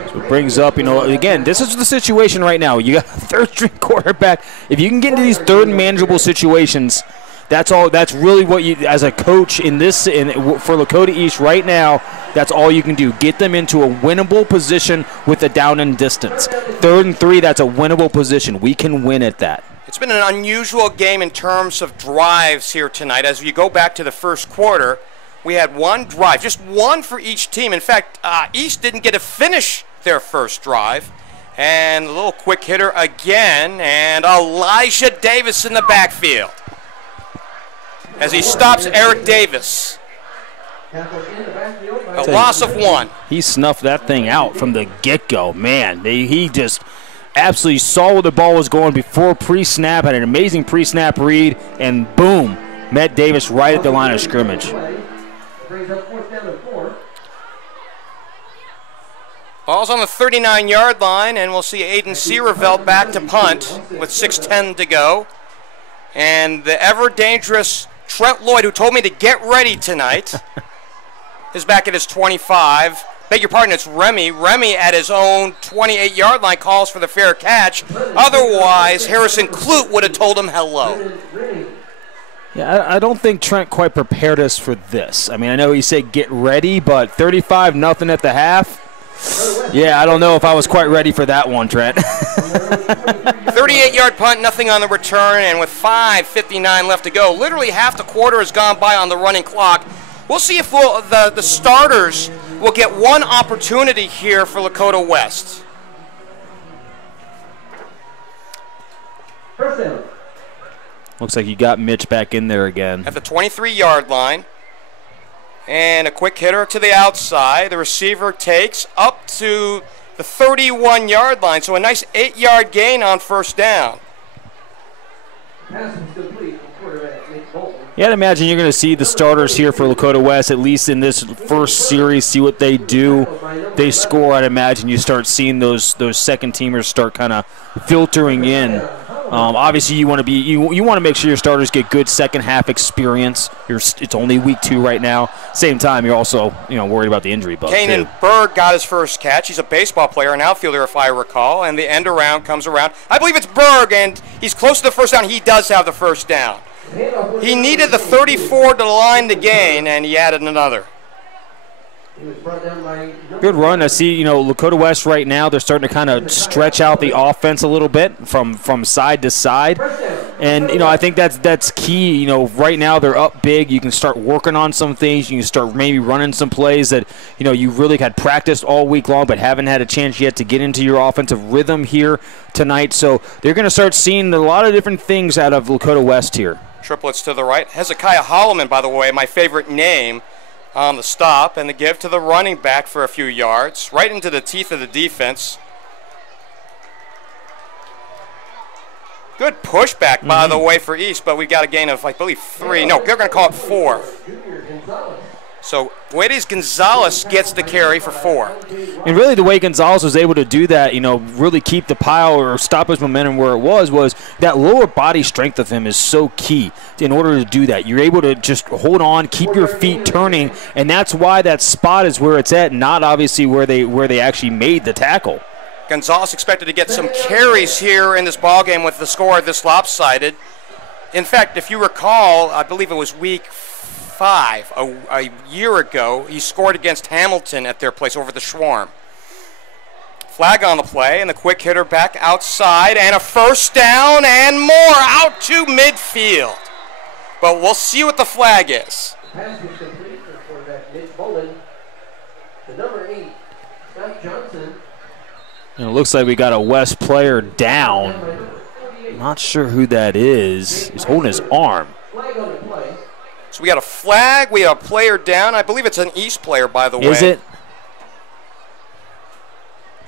So it brings up, again, this is the situation right now. You got a third-string quarterback. If you can get into these third and manageable situations, that's all. That's really what you, as a coach for Lakota East right now, that's all you can do. Get them into a winnable position with a down and distance. 3rd and 3, that's a winnable position. We can win at that. It's been an unusual game in terms of drives here tonight. As you go back to the first quarter, we had one drive, just one for each team. In fact, East didn't get to finish their first drive. And a little quick hitter again, and Elijah Davis in the backfield as he stops Eric Davis. A loss of 1. He snuffed that thing out from the get-go. Man, he just absolutely saw where the ball was going before pre-snap, had an amazing pre-snap read, and boom, met Davis right at the line of scrimmage. Ball's on the 39-yard line, and we'll see Aiden Sierrevelt back to punt with 6:10 to go. And the ever-dangerous Trent Lloyd, who told me to get ready tonight, is back at his 25. Beg your pardon, it's Remy. Remy at his own 28-yard line calls for the fair catch. Otherwise, Harrison Clute would have told him hello. Yeah, I don't think Trent quite prepared us for this. I mean, I know he said get ready, but 35-0 at the half. Yeah, I don't know if I was quite ready for that one, Trent. 38-yard punt, nothing on the return, and with 5:59 left to go, literally half the quarter has gone by on the running clock. We'll see if the starters will get one opportunity here for Lakota West. Looks like you got Mitch back in there again. At the 23-yard line. And a quick hitter to the outside. The receiver takes up to the 31-yard line. So a nice 8-yard gain on first down. Yeah, I'd imagine you're going to see the starters here for Lakota West, at least in this first series, see what they do. They score, I'd imagine you start seeing those second-teamers start kind of filtering in. Obviously, you want to make sure your starters get good second-half experience. It's only week 2 right now. Same time, you're also worried about the injury bug. Kanan Berg got his first catch. He's a baseball player, an outfielder, if I recall. And the end around comes around. I believe it's Berg, and he's close to the first down. He does have the first down. He needed the 34 to line the gain, and he added another. Good run. I see, Lakota West right now, they're starting to kind of stretch out the offense a little bit from side to side. And, I think that's key. Right now they're up big. You can start working on some things. You can start maybe running some plays that, you really had practiced all week long but haven't had a chance yet to get into your offensive rhythm here tonight. So they're going to start seeing a lot of different things out of Lakota West here. Triplets to the right. Hezekiah Holloman, by the way, my favorite name, on the stop, and the give to the running back for a few yards, right into the teeth of the defense. Good pushback, by the way, for East, but we got a gain of, I believe, 3. No, they're going to call it 4. So Guedes Gonzalez gets the carry for 4. And really the way Gonzalez was able to do that, really keep the pile or stop his momentum where it was that lower body strength of him is so key in order to do that. You're able to just hold on, keep your feet turning, and that's why that spot is where it's at, not obviously where they actually made the tackle. Gonzalez expected to get some carries here in this ballgame with the score this lopsided. In fact, if you recall, I believe it was week 5 a year ago, he scored against Hamilton at their place over the Schwarm. Flag on the play, and the quick hitter back outside, and a first down and more out to midfield. But we'll see what the flag is. Pass was complete for quarterback Nick Bolin. The number 8, Scott Johnson. And it looks like we got a West player down. Not sure who that is. He's holding his arm. Flag on the play. So we got a flag. We have a player down. I believe it's an East player, by the way. Is it?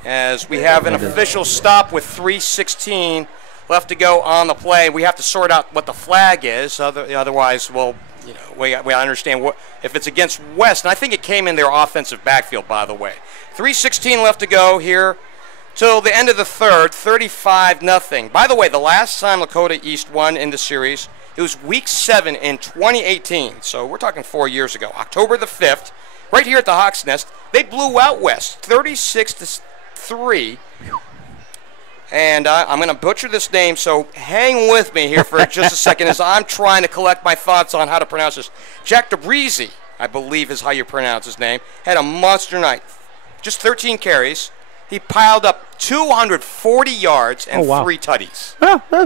As we have an official stop with 3:16 left to go on the play. We have to sort out what the flag is. Otherwise, well, you know, we understand what if it's against West. And I think it came in their offensive backfield, by the way. 3:16 left to go here till the end of the third, 35-0. By the way, the last time Lakota East won in the series, it was Week 7 in 2018. So we're talking 4 years ago. October the 5th, right here at the Hawks Nest, they blew out West, 36-3. And I'm going to butcher this name, so hang with me here for just a second as I'm trying to collect my thoughts on how to pronounce this. Jack DeBreezy, I believe is how you pronounce his name, had a monster night. Just 13 carries. He piled up 240 yards and 3 tutties.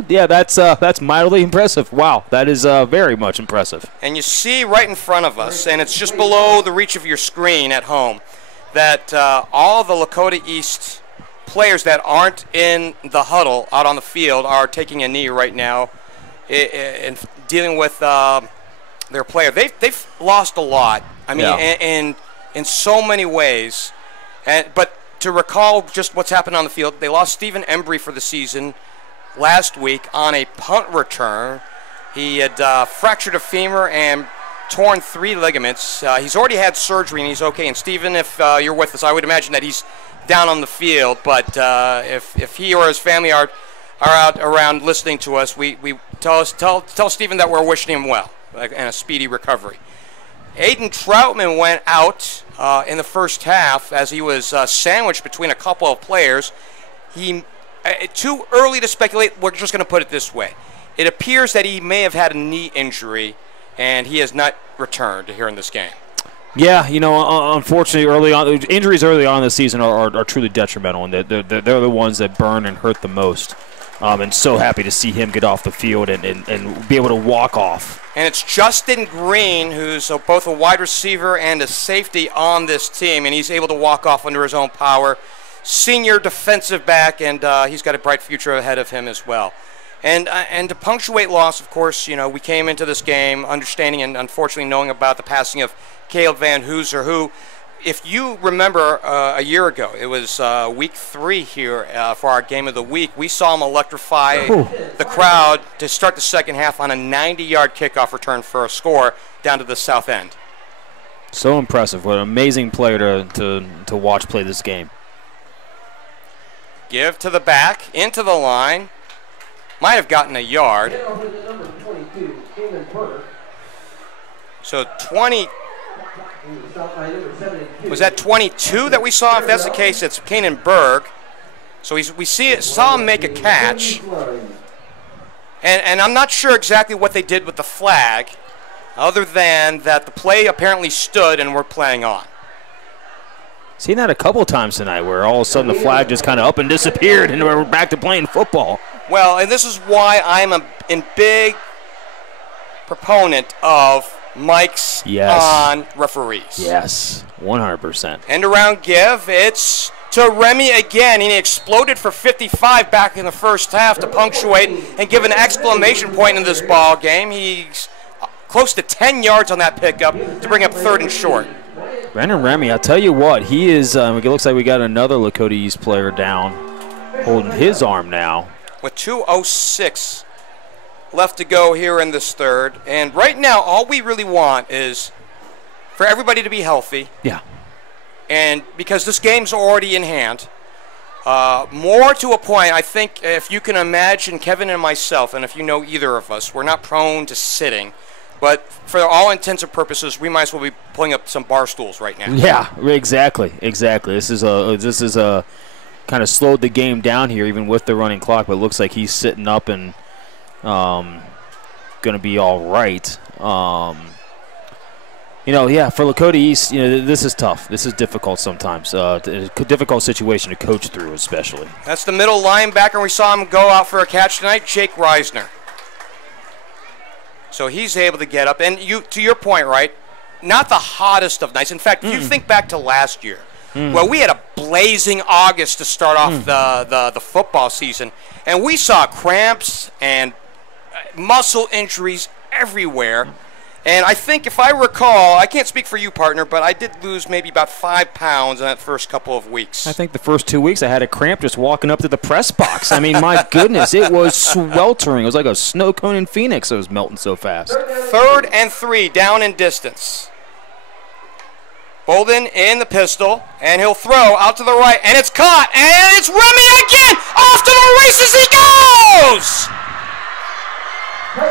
Yeah, that's mildly impressive. Wow, that is very much impressive. And you see right in front of us, and it's just below the reach of your screen at home, that all the Lakota East players that aren't in the huddle out on the field are taking a knee right now and dealing with their player. They've lost a lot. I mean, in so many ways. But to recall just what's happened on the field, they lost Stephen Embry for the season last week on a punt return. He had fractured a femur and torn 3 ligaments. He's already had surgery and he's okay. And Stephen, if you're with us, I would imagine that he's down on the field. But if he or his family are out around listening to us, we tell Stephen that we're wishing him well and a speedy recovery. Aiden Troutman went out in the first half as he was sandwiched between a couple of players. Too early to speculate. We're just going to put it this way. It appears that he may have had a knee injury, and he has not returned here in this game. Yeah, you know, unfortunately, early on, injuries early on in the season are truly detrimental, and they're the ones that burn and hurt the most. And so happy to see him get off the field and be able to walk off. And it's Justin Green, who's both a wide receiver and a safety on this team, and he's able to walk off under his own power. Senior defensive back, and he's got a bright future ahead of him as well. And to punctuate loss, of course, you know, we came into this game understanding and unfortunately knowing about the passing of Caleb Van Hooser, who, if you remember a year ago, it was week 3 here for our game of the week. We saw him electrify the crowd to start the second half on a 90-yard kickoff return for a score down to the south end. So impressive. What an amazing player to watch play this game. Give to the back, into the line. Might have gotten a yard. So 20. Was that 22 that we saw? If that's the case, it's Kanan Berg. So we saw him make a catch. And I'm not sure exactly what they did with the flag, other than that the play apparently stood and we're playing on. Seen that a couple times tonight where all of a sudden the flag just kind of up and disappeared and we're back to playing football. Well, and this is why I'm a big proponent of Mike's on referees. Yes, 100%. End around give. It's to Remy again. He exploded for 55 back in the first half to punctuate and give an exclamation point in this ball game. He's close to 10 yards on that pickup to bring up 3rd and short. Brennan Remy, I'll tell you what, he is, it looks like we got another Lakota East player down, holding his arm now. With 2:06 left to go here in this third. And right now, all we really want is for everybody to be healthy. Yeah. And because this game's already in hand, more to a point, I think if you can imagine Kevin and myself, and if you know either of us, we're not prone to sitting. But for all intents and purposes, we might as well be pulling up some bar stools right now. Yeah, exactly. This is a kind of slowed the game down here, even with the running clock. But it looks like he's sitting up and going to be all right. yeah, for Lakota East, this is tough. This is difficult sometimes. A difficult situation to coach through, especially. That's the middle linebacker. We saw him go out for a catch tonight, Jake Reisner. So he's able to get up. And to your point, right, not the hottest of nights. In fact, if you think back to last year, well, we had a blazing August to start off the football season, and we saw cramps and muscle injuries everywhere. And I think, if I recall, I can't speak for you, partner, but I did lose maybe about 5 pounds in that first couple of weeks. I think the first 2 weeks I had a cramp just walking up to the press box. I mean, my goodness, it was sweltering. It was like a snow cone in Phoenix. It was melting so fast. 3rd and 3, down in distance. Bolden in the pistol, and he'll throw out to the right, and it's caught, and it's Remy again! Off to the races he goes! 41-0.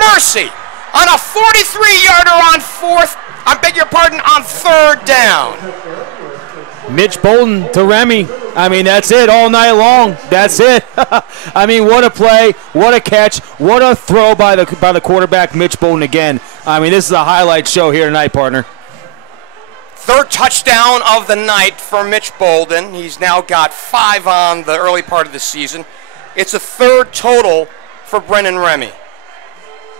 Mercy on a 43-yarder on on 3rd down. Mitch Bolden to Remy. I mean, that's it all night long. That's it. I mean, what a play, what a catch, what a throw by the quarterback, Mitch Bolden again. I mean, this is a highlight show here tonight, partner. 3rd touchdown of the night for Mitch Bolden. He's now got 5 on the early part of the season. It's a 3rd total for Brennan Remy.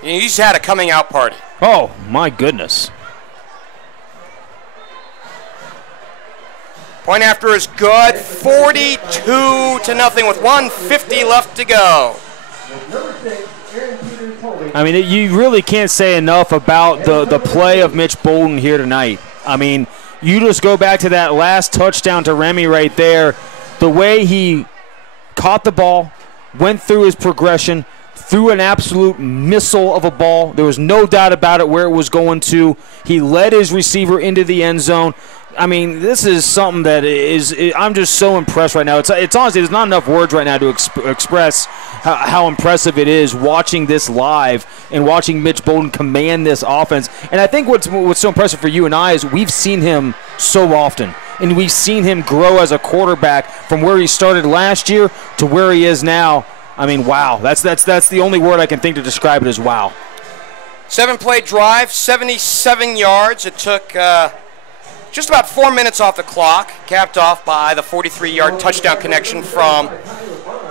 He's had a coming out party. Oh, my goodness. Point after is good. 42-0 with 1:50 left to go. I mean, you really can't say enough about the play of Mitch Bolden here tonight. I mean, you just go back to that last touchdown to Remy right there. The way he caught the ball, went through his progression, threw an absolute missile of a ball. There was no doubt about it where it was going to. He led his receiver into the end zone. I mean, this is something that I'm just so impressed right now. It's honestly, there's not enough words right now to express how impressive it is watching this live and watching Mitch Bolden command this offense. And I think what's so impressive for you and I is we've seen him so often. And we've seen him grow as a quarterback from where he started last year to where he is now. I mean, wow. That's the only word I can think to describe it as wow. 7-play drive, 77 yards. It took just about 4 minutes off the clock, capped off by the 43-yard touchdown connection from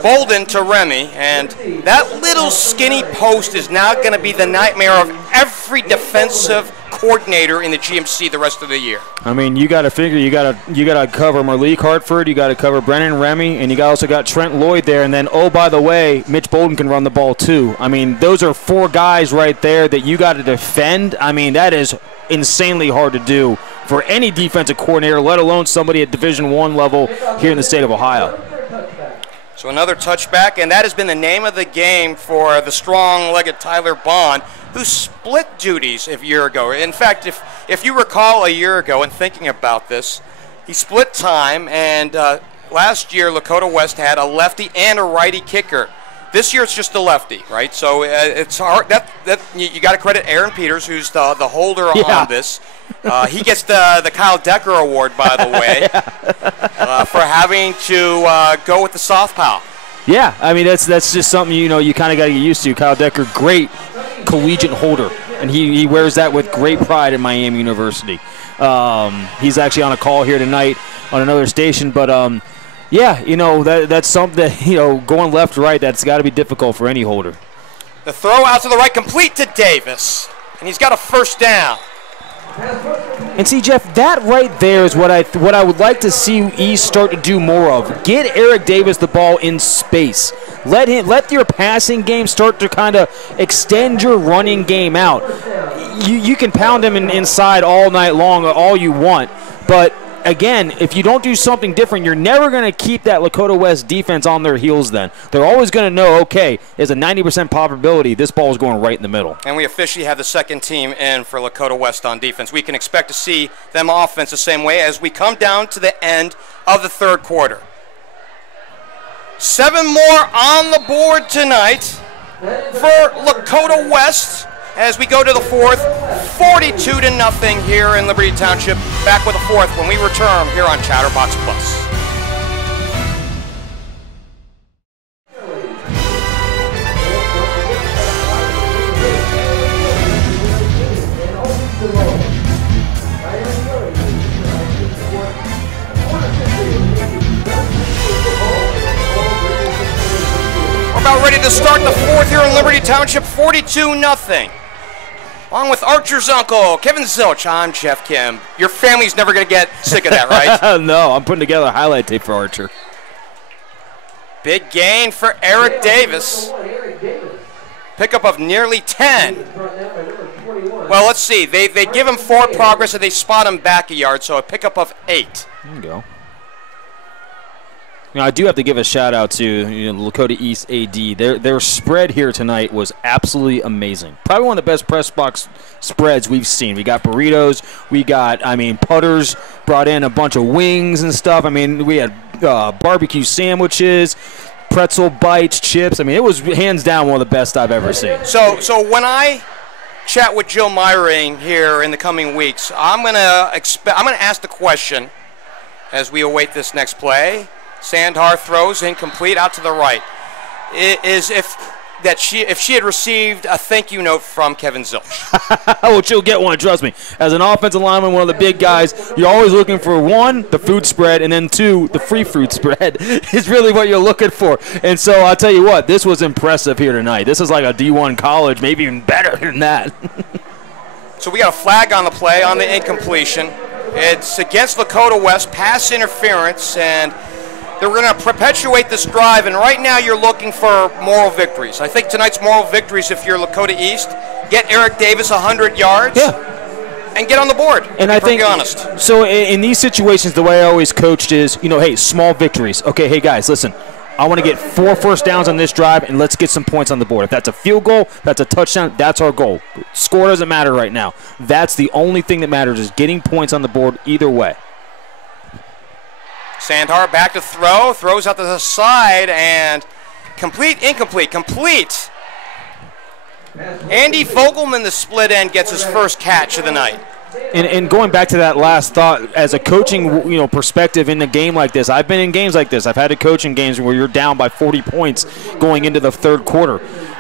Bolden to Remy. And that little skinny post is now going to be the nightmare of every defensive coordinator in the GMC the rest of the year. I mean, you got to figure you got to cover Malik Hartford, you got to cover Brennan Remy, and you also got Trent Lloyd there. And then, oh, by the way, Mitch Bolden can run the ball too. I mean, those are 4 guys right there that you got to defend. I mean, that is insanely hard to do for any defensive coordinator, let alone somebody at Division I level here in the state of Ohio. So another touchback, and that has been the name of the game for the strong-legged Tyler Bond, who split duties a year ago. In fact, if you recall a year ago and thinking about this, he split time, and last year Lakota West had a lefty and a righty kicker. This year it's just a lefty, right? So it's hard. You got to credit Aaron Peters, who's the holder on this. He gets the Kyle Decker Award, by the way, for having to go with the southpaw. Yeah, I mean that's just something you kind of got to get used to. Kyle Decker, great collegiate holder, and he wears that with great pride at Miami University. He's actually on a call here tonight on another station, but yeah, that's something that going left to right, that's got to be difficult for any holder. The throw out to the right, complete to Davis, and he's got a 1st down. And see, Jeff, that right there is what I would like to see East start to do more of. Get Eric Davis the ball in space. Let your passing game start to kind of extend your running game out. You can pound him inside all night long, all you want, but again, if you don't do something different, you're never going to keep that Lakota West defense on their heels then. They're always going to know, okay, there's a 90% probability this ball is going right in the middle. And we officially have the 2nd team in for Lakota West on defense. We can expect to see them offense the same way as we come down to the end of the 3rd quarter. 7 more on the board tonight for Lakota West. As we go to the 4th, 42-0 here in Liberty Township. Back with the 4th when we return here on Chatterbox Plus. ready to start the fourth here in Liberty Township, 42-0. Along with Archer's uncle, Kevin Zilch, I'm Geoff Kim. Your family's never going to get sick of that, right? No, I'm putting together a highlight tape for Archer. Big gain for Eric Davis. Pickup of nearly 10. Well, let's see. They give him forward progress and they spot him back a yard, so a pickup of 8. There you go. I do have to give a shout out to Lakota East AD. Their spread here tonight was absolutely amazing. Probably one of the best press box spreads we've seen. We got burritos, we got putters, brought in a bunch of wings and stuff. We had barbecue sandwiches, pretzel bites, chips. It was hands down one of the best I've ever seen. So when I chat with Joe Myring here in the coming weeks, I'm gonna ask the question as we await this next play. Sandhar throws incomplete out to the right. If she had received a thank you note from Kevin Zilch. Well, she'll get one, trust me. As an offensive lineman, one of the big guys, you're always looking for 1, the food spread, and then 2, the free fruit spread is really what you're looking for. And so I'll tell you what, this was impressive here tonight. This is like a D1 college, maybe even better than that. So we got a flag on the play on the incompletion. It's against Lakota West, pass interference, and they're going to perpetuate this drive, and right now you're looking for moral victories. I think tonight's moral victories, if you're Lakota East, get Eric Davis 100 yards and get on the board, and I think, honest. So in these situations, the way I always coached is, hey, small victories. Okay, hey, guys, listen, I want to get 4 first downs on this drive, and let's get some points on the board. If that's a field goal, that's a touchdown, that's our goal. Score doesn't matter right now. That's the only thing that matters is getting points on the board either way. Sandhar back to throw, throws out to the side, and complete. Andy Vogelman, the split end, gets his first catch of the night. And going back to that last thought, as a coaching perspective in a game like this, I've been in games like this. I've had to coach in games where you're down by 40 points going into the third quarter.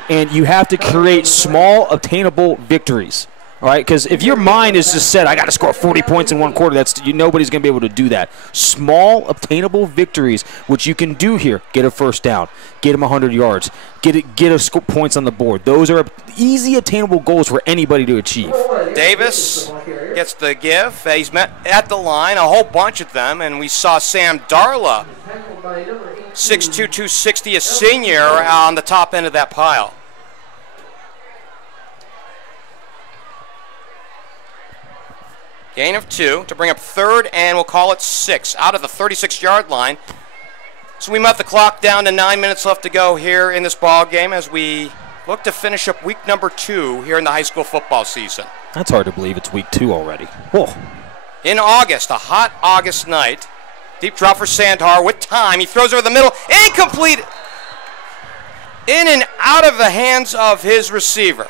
And you have to create small, obtainable victories. All right, because if your mind is just set, I got to score 40 points in one quarter, nobody's going to be able to do that. Small, obtainable victories, which you can do here. Get a first down, get them 100 yards, get points on the board. Those are easy, attainable goals for anybody to achieve. Davis gets the give. He's met at the line, a whole bunch of them, and we saw Sam Darla, 6'2", 260, a senior, on the top end of that pile. Gain of 2 to bring up third, and we'll call it 6 out of the 36-yard line. So we met the clock down to 9 minutes left to go here in this ball game as we look to finish up week number 2 here in the high school football season. That's hard to believe it's week 2 already. Whoa. In August, a hot August night, deep drop for Sandhar with time. He throws over the middle, incomplete, in and out of the hands of his receiver.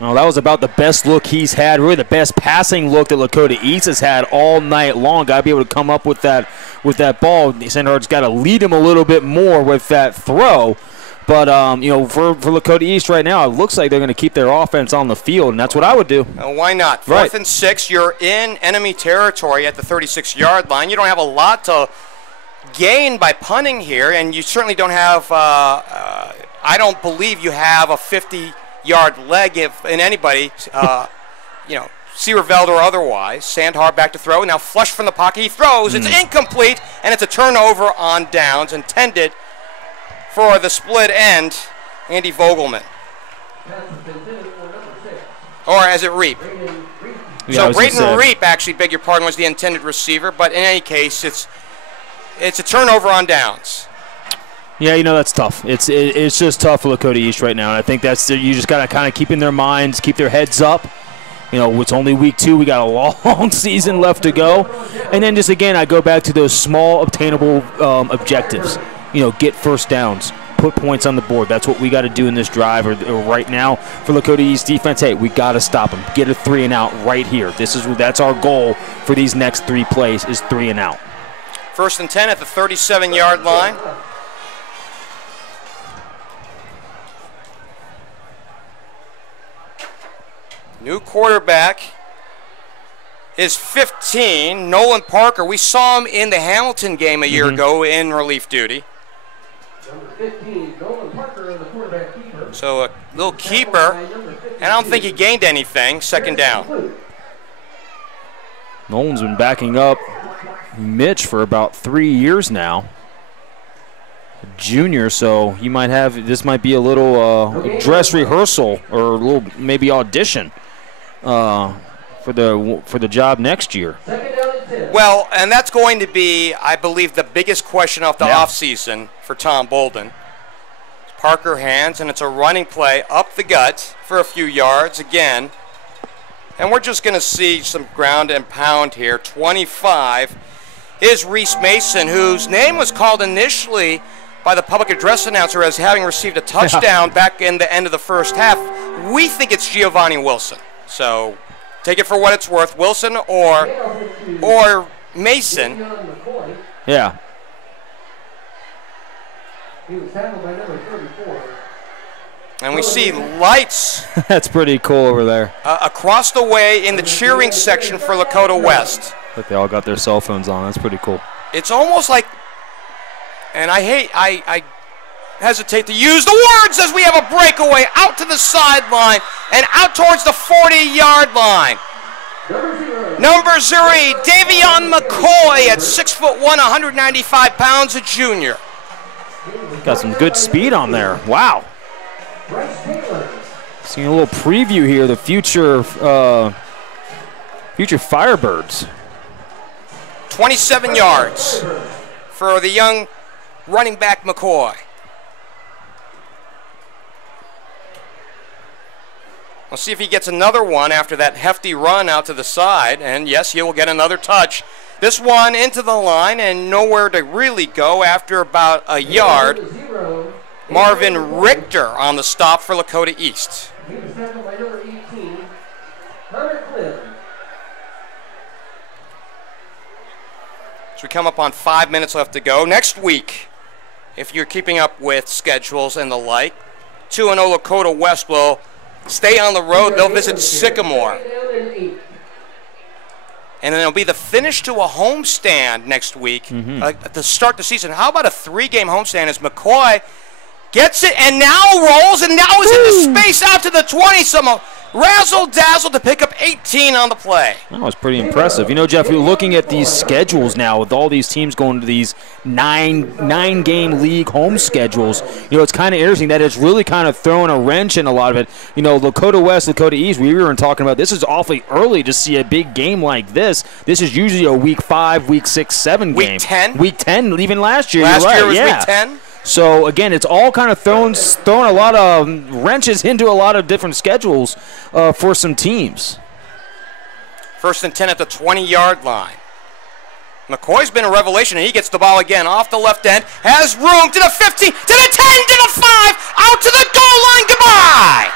Well, that was about the best look he's had, really the best passing look that Lakota East has had all night long. Got to be able to come up with that ball. Sandhar's got to lead him a little bit more with that throw. But, for Lakota East right now, it looks like they're going to keep their offense on the field, and that's what I would do. Why not? Fourth and 6, you're in enemy territory at the 36-yard line. You don't have a lot to gain by punting here, and you certainly don't have, I don't believe you have a 50-yard leg in anybody, Severveld or otherwise. Sandhar back to throw. Now flush from the pocket. He throws. It's incomplete, and it's a turnover on downs intended for the split end, Andy Vogelman. Or as it Reap. So Brayden Reap, actually, beg your pardon, was the intended receiver, but in any case, it's a turnover on downs. Yeah, that's tough. It's just tough for Lakota East right now, and I think you just got to kind of keep in their minds, keep their heads up. It's only week 2. We got a long season left to go. And then just, again, I go back to those small, obtainable objectives. Get first downs, put points on the board. That's what we got to do in this drive or right now for Lakota East defense. Hey, we got to stop them. Get a 3 and out right here. That's our goal for these next 3 plays is 3 and out. 1st and 10 at the 37-yard line. New quarterback is 15, Nolan Parker. We saw him in the Hamilton game a year ago in relief duty. 15, Nolan Parker on the quarterback keeper. So a little keeper, and I don't think he gained anything. Second down. Nolan's been backing up Mitch for about 3 years now. Junior, so he might have, this might be a little dress rehearsal or a little maybe audition for the job next year. Well, and that's going to be, I believe, the biggest question of the offseason for Tom Bolden. Parker hands, and it's a running play up the gut for a few yards again. And we're just going to see some ground and pound here. 25 is Reese Mason, whose name was called initially by the public address announcer as having received a touchdown back in the end of the first half. We think it's Giovanni Wilson. So take it for what it's worth. Wilson or Mason. Yeah. He was tackled by number 34. And we see lights. That's pretty cool over there. Across the way in the cheering section for Lakota West. Look, they all got their cell phones on. That's pretty cool. It's almost like, and I hesitate to use the words as we have a breakaway out to the sideline and out towards the 40-yard line. Number 0, Davion McCoy at 6'1", 195 pounds, a junior. Got some good speed on there. Wow. Seeing a little preview here, the future Firebirds. 27 yards for the young running back McCoy. We'll see if he gets another one after that hefty run out to the side. And yes, he will get another touch. This one into the line and nowhere to really go after about a yard. Marvin Richter on the stop for Lakota East. He was tackled by number 18, Connor Clem. So we come up on 5 minutes left to go. Next week, if you're keeping up with schedules and the like, 2-0 Lakota West will stay on the road. They'll visit Sycamore. And then it'll be the finish to a homestand next week to start the season. How about a 3-game homestand as McCoy gets it and now rolls and now is into space out to the 20. Some razzle-dazzle to pick up 18 on the play. That was pretty impressive. You know, Jeff, you're looking at these schedules now with all these teams going to these nine-game league home schedules. You know, it's kind of interesting that it's really kind of throwing a wrench in a lot of it. You know, Lakota West, Lakota East, we were talking about this is awfully early to see a big game like this. This is usually a week 5, week 6, 7 game. Week 10? Week 10, even last year. Last year was week 10? So, again, it's all kind of throwing a lot of wrenches into a lot of different schedules for some teams. 1st and 10 at the 20-yard line. McCoy's been a revelation, and he gets the ball again off the left end. Has room to the 15, to the 10, to the 5, out to the goal line. Goodbye.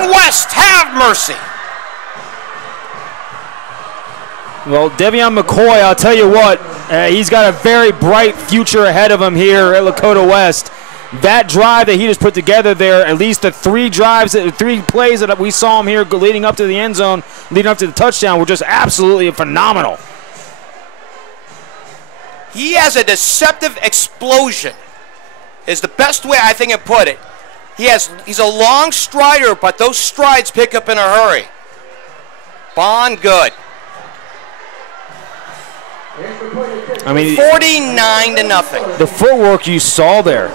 48-0 West. Have mercy. Well, Davion McCoy, I'll tell you what, he's got a very bright future ahead of him here at Lakota West. That drive that he just put together there, at least the 3 plays that we saw him here leading up to the end zone, leading up to the touchdown, were just absolutely phenomenal. He has a deceptive explosion, is the best way I think I put it. He's a long strider, but those strides pick up in a hurry. Bond good. I mean, 49-0. The footwork you saw there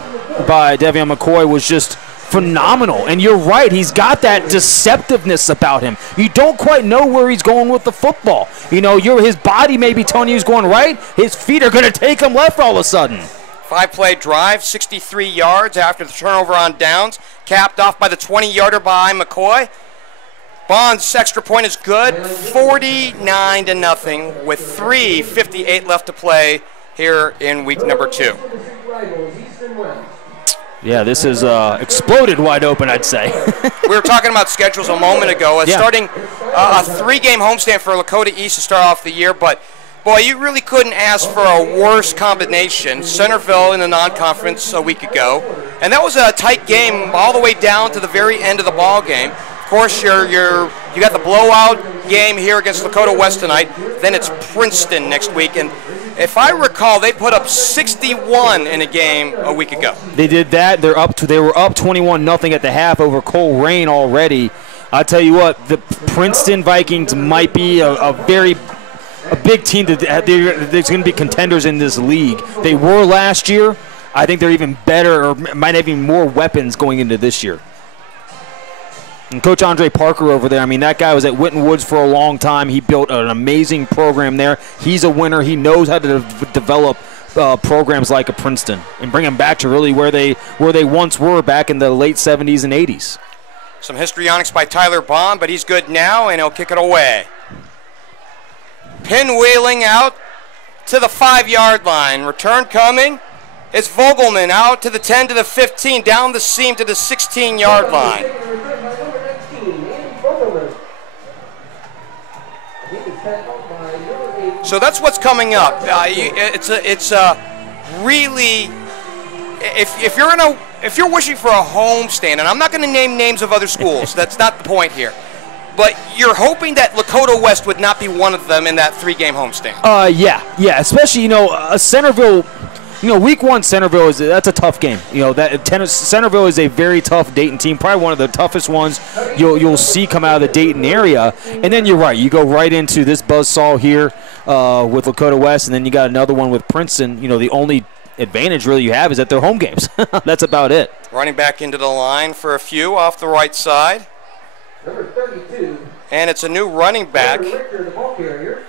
by Davion McCoy was just phenomenal. And you're right, he's got that deceptiveness about him. You don't quite know where he's going with the football. You know, his body may be telling you he's going right. His feet are going to take him left all of a sudden. 5-play drive, 63 yards after the turnover on downs, capped off by the 20-yarder by McCoy. Bond's extra point is good, 49-0 with 3:58 left to play here in week number 2. Yeah, this is exploded wide open, I'd say. We were talking about schedules a moment ago. Starting a 3-game homestand for Lakota East to start off the year, but boy, you really couldn't ask for a worse combination. Centerville in the non-conference a week ago, and that was a tight game all the way down to the very end of the ball game. Of course, your You got the blowout game here against Lakota West tonight. Then it's Princeton next week. And if I recall, they put up 61 in a game a week ago. They did that. They were up 21-0 at the half over Coleraine already. I'll tell you what, the Princeton Vikings might be a big team. There's going to be contenders in this league. They were last year. I think they're even better, or might have even more weapons going into this year. And Coach Andre Parker over there, I mean, that guy was at Winton Woods for a long time. He built an amazing program there. He's a winner. He knows how to develop programs like a Princeton and bring them back to really where they once were back in the late 70s and 80s. Some histrionics by Tyler Bond, but he's good now, and he'll kick it away. Pinwheeling out to the 5-yard line. Return coming. It's Vogelman out to the 10 to the 15, down the seam to the 16-yard line. So that's what's coming up. It's really, if you're wishing for a home stand, and I'm not going to name names of other schools. That's not the point here. But you're hoping that Lakota West would not be one of them in that 3-game homestand. Yeah. Especially, Centerville. Week 1 Centerville that's a tough game. Centerville is a very tough Dayton team, probably one of the toughest ones you'll see come out of the Dayton area. And then you're right, you go right into this buzzsaw here with Lakota West, and then you got another one with Princeton. The only advantage really you have is that they're home games. That's about it. Running back into the line for a few off the right side. Number 32. And it's a new running back. Richter, the ball carrier.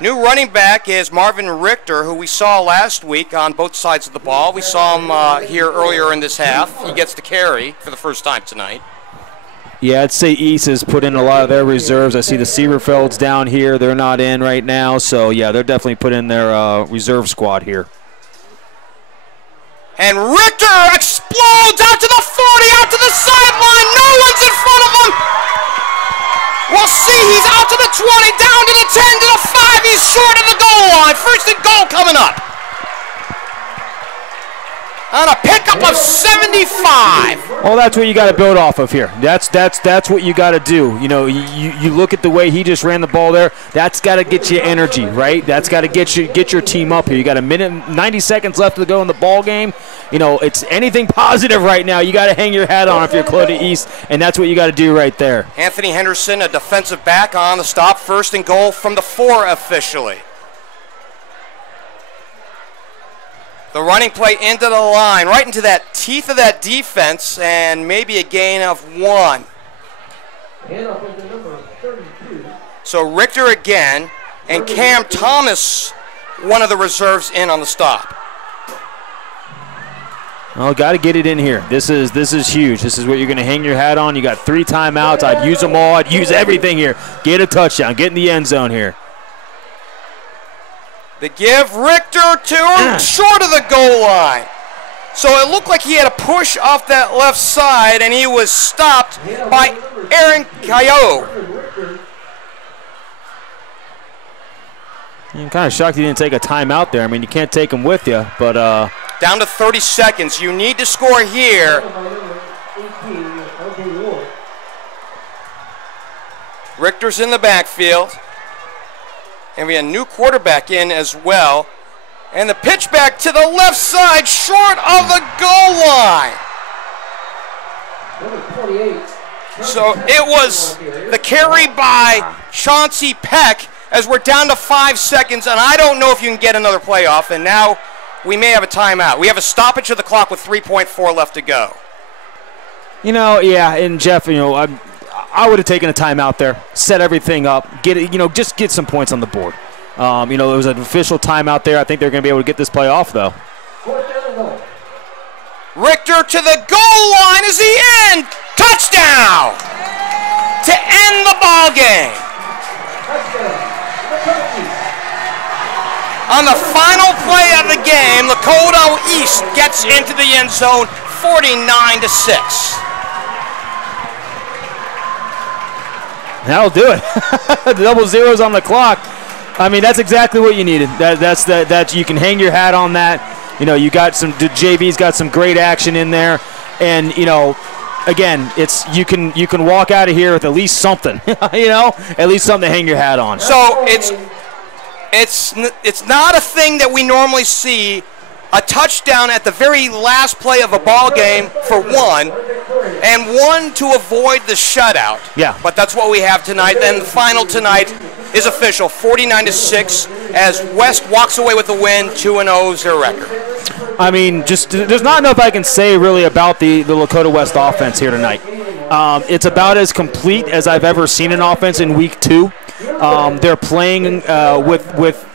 New running back is Marvin Richter, who we saw last week on both sides of the ball. We saw him here earlier in this half. He gets the carry for the first time tonight. Yeah, I'd say East has put in a lot of their reserves. I see the Sieberfelds down here. They're not in right now. So, yeah, they're definitely put in their reserve squad here. And Richter explodes out to the 40, out to the sideline. No one's in front of him. We'll see. He's out to the 20, down to the 10, to the 5. He's short of the goal line. First and goal coming up. On a pickup of 75. Well, that's what you got to build off of here. That's what you got to do. You look at the way he just ran the ball there. That's got to get you energy, right? That's got to get your team up here. You got a minute, 90 seconds left to go in the ball game. It's anything positive right now. You got to hang your hat on if you're Lakota East, and that's what you got to do right there. Anthony Henderson, a defensive back on the stop. First and goal from the 4 officially. The running play into the line, right into that teeth of that defense, and maybe a gain of 1. So Richter again, and Cam Thomas, one of the reserves, in on the stop. Oh, got to get it in here. This is huge. This is what you're going to hang your hat on. You got 3 timeouts. I'd use them all. I'd use everything here. Get a touchdown. Get in the end zone here. They give Richter to him short of the goal line. So it looked like he had a push off that left side, and he was stopped by Aaron Cayo. I'm kind of shocked he didn't take a timeout there. I mean, you can't take him with you, but down to 30 seconds. You need to score here. Richter's in the backfield. And we have a new quarterback in as well. And the pitch back to the left side, short of the goal line. So it was the carry by Chauncey Peck as we're down to 5 seconds, and I don't know if you can get another playoff, and now we may have a timeout. We have a stoppage of the clock with 3.4 left to go. Yeah, and Jeff, I would have taken a timeout there, set everything up, get it, just get some points on the board. It was an official timeout there. I think they're going to be able to get this play off, though. Richter to the goal line. Is he in? Touchdown! To end the ball game. On the final play of the game, Lakota East gets into the end zone, 49-6. That'll do it. The double zeros on the clock. I mean, that's exactly what you needed. That you can hang your hat on that. You got the JV's got some great action in there, and again, it's you can walk out of here with at least something, at least something to hang your hat on. So it's not a thing that we normally see. A touchdown at the very last play of a ball game for one, and one to avoid the shutout. Yeah. But that's what we have tonight. And the final tonight is official, 49-6, as West walks away with the win. 2-0 is their record. I mean, just there's not enough I can say really about the Lakota West offense here tonight. It's about as complete as I've ever seen an offense in week 2. They're playing with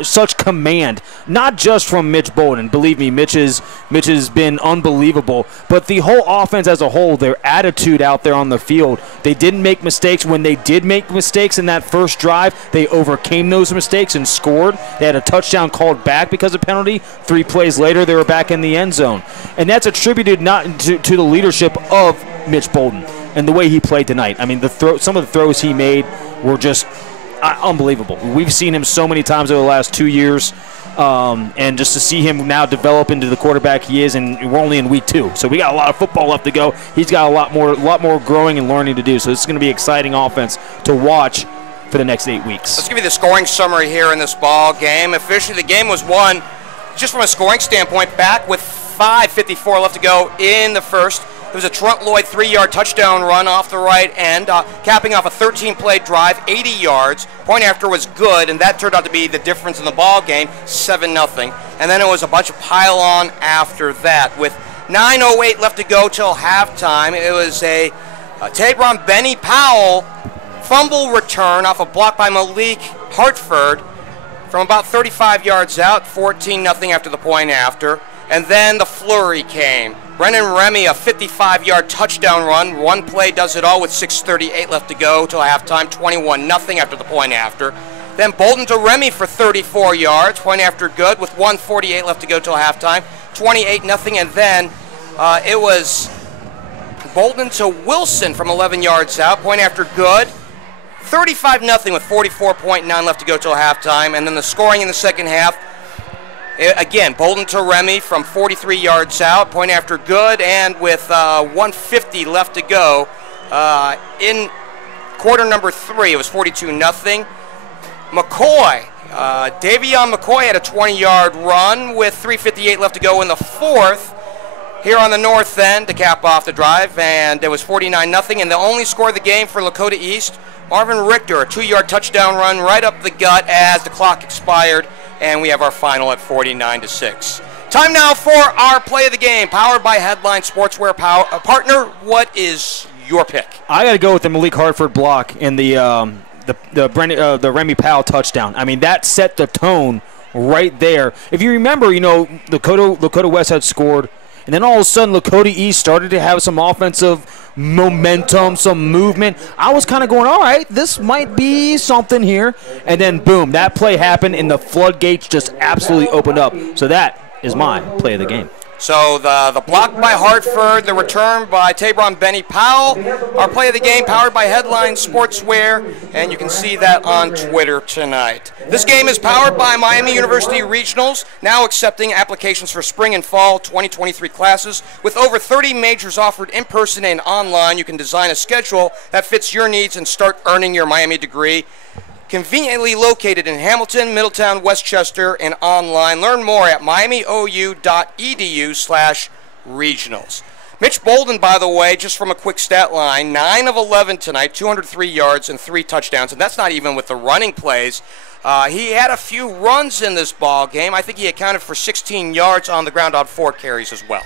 such command, not just from Mitch Bolden. Believe me, Mitch has been unbelievable, but the whole offense as a whole, their attitude out there on the field, they didn't make mistakes. When they did make mistakes in that first drive, they overcame those mistakes and scored. They had a touchdown called back because of penalty. 3 plays later, they were back in the end zone, and that's attributed not to the leadership of Mitch Bolden and the way he played tonight. I mean, some of the throws he made were just unbelievable. We've seen him so many times over the last 2 years, and just to see him now develop into the quarterback he is, and we're only in week 2, so we got a lot of football left to go. He's got a lot more growing and learning to do. So it's going to be exciting offense to watch for the next 8 weeks. Let's give you the scoring summary here in this ball game. Officially, the game was won just from a scoring standpoint back with 5:54 left to go in the first. It was a Trent Lloyd 3-yard touchdown run off the right end, capping off a 13-play drive, 80 yards. Point after was good, and that turned out to be the difference in the ball game, 7-0. And then it was a bunch of pile-on after that. With 9:08 left to go till halftime, it was a Tabron Benny Powell fumble return off a block by Malik Hartford from about 35 yards out, 14-0 after the point after. And then the flurry came. Brennan Remy, a 55-yard touchdown run. One play does it all with 6:38 left to go till halftime, 21-0 after the point after. Then Bolden to Remy for 34 yards, point after good, with 1:48 left to go till halftime, 28-0. And then it was Bolden to Wilson from 11 yards out, point after good, 35-0 with 44.9 left to go till halftime. And then the scoring in the second half, again, Bolden to Remy from 43 yards out, point after good, and with 1:50 left to go in quarter number 3, it was 42-0. McCoy, Davion McCoy had a 20-yard run with 3:58 left to go in the fourth here on the north end to cap off the drive, and it was 49-0. And the only score of the game for Lakota East, Marvin Richter, a 2-yard touchdown run right up the gut as the clock expired. And we have our final at 49-6. Time now for our play of the game, powered by Headline Sportswear partner. What is your pick? I got to go with the Malik Hartford block and the Remy Powell touchdown. I mean, that set the tone right there. If you remember, Lakota West had scored, and then all of a sudden Lakota East started to have some offensive momentum, some movement. I was kind of going, all right, this might be something here. And then, boom, that play happened, and the floodgates just absolutely opened up. So that is my play of the game. So the block by Hartford, the return by Tabron Benny Powell, our play of the game powered by Headline Sportswear, and you can see that on Twitter tonight. This game is powered by Miami University Regionals, now accepting applications for spring and fall 2023 classes. With over 30 majors offered in person and online, you can design a schedule that fits your needs and start earning your Miami degree. Conveniently located in Hamilton, Middletown, Westchester, and online. Learn more at miamiou.edu/regionals. Mitch Bolden, by the way, just from a quick stat line, 9 of 11 tonight, 203 yards and 3 touchdowns, and that's not even with the running plays. He had a few runs in this ball game. I think he accounted for 16 yards on the ground on 4 carries as well.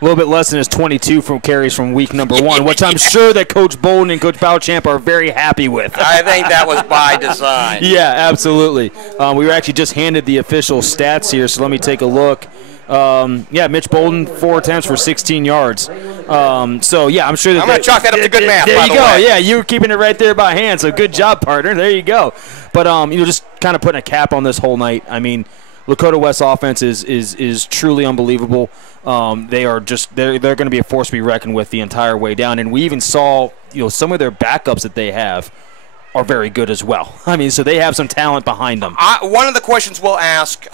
A little bit less than his 22 from carries from week number 1, which I'm sure that Coach Bolden and Coach Bowchamp are very happy with. I think that was by design. Yeah, absolutely. We were actually just handed the official stats here, so let me take a look. Mitch Bolden, 4 attempts for 16 yards. So, yeah, I'm sure that... I'm going to chalk that up to good math, There by you the go. way. Yeah, you were keeping it right there by hand, so good job, partner. There you go. But, just kind of putting a cap on this whole night. I mean, Lakota West offense is truly unbelievable. They're going to be a force to be reckoned with the entire way down. And we even saw, some of their backups that they have are very good as well. I mean, so they have some talent behind them. One of the questions we'll ask,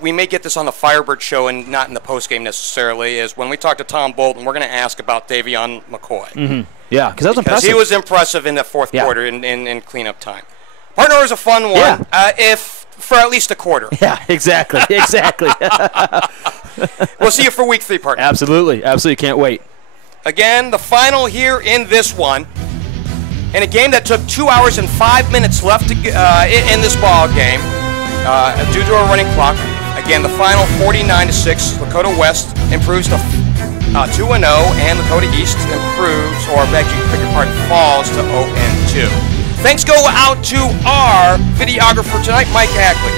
we may get this on the Firebird show and not in the postgame necessarily, is when we talk to Tom Bolden, we're going to ask about Davion McCoy. Mm-hmm. Yeah, because that was impressive. He was impressive in the fourth quarter in cleanup time. Partner is a fun one, if for at least a quarter. Yeah, exactly, exactly. We'll see you for week 3, partner. Absolutely, absolutely, can't wait. Again, the final here in this one, in a game that took 2 hours and 5 minutes left to in this ball game, due to a running clock. Again, the final 49-6. Lakota West improves to 2-0, and Lakota East improves, or beg your pardon, falls to 0-2. Thanks go out to our videographer tonight, Mike Hackley.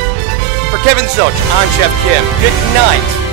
For Kevin Zilch, I'm Geoff Kim. Good night.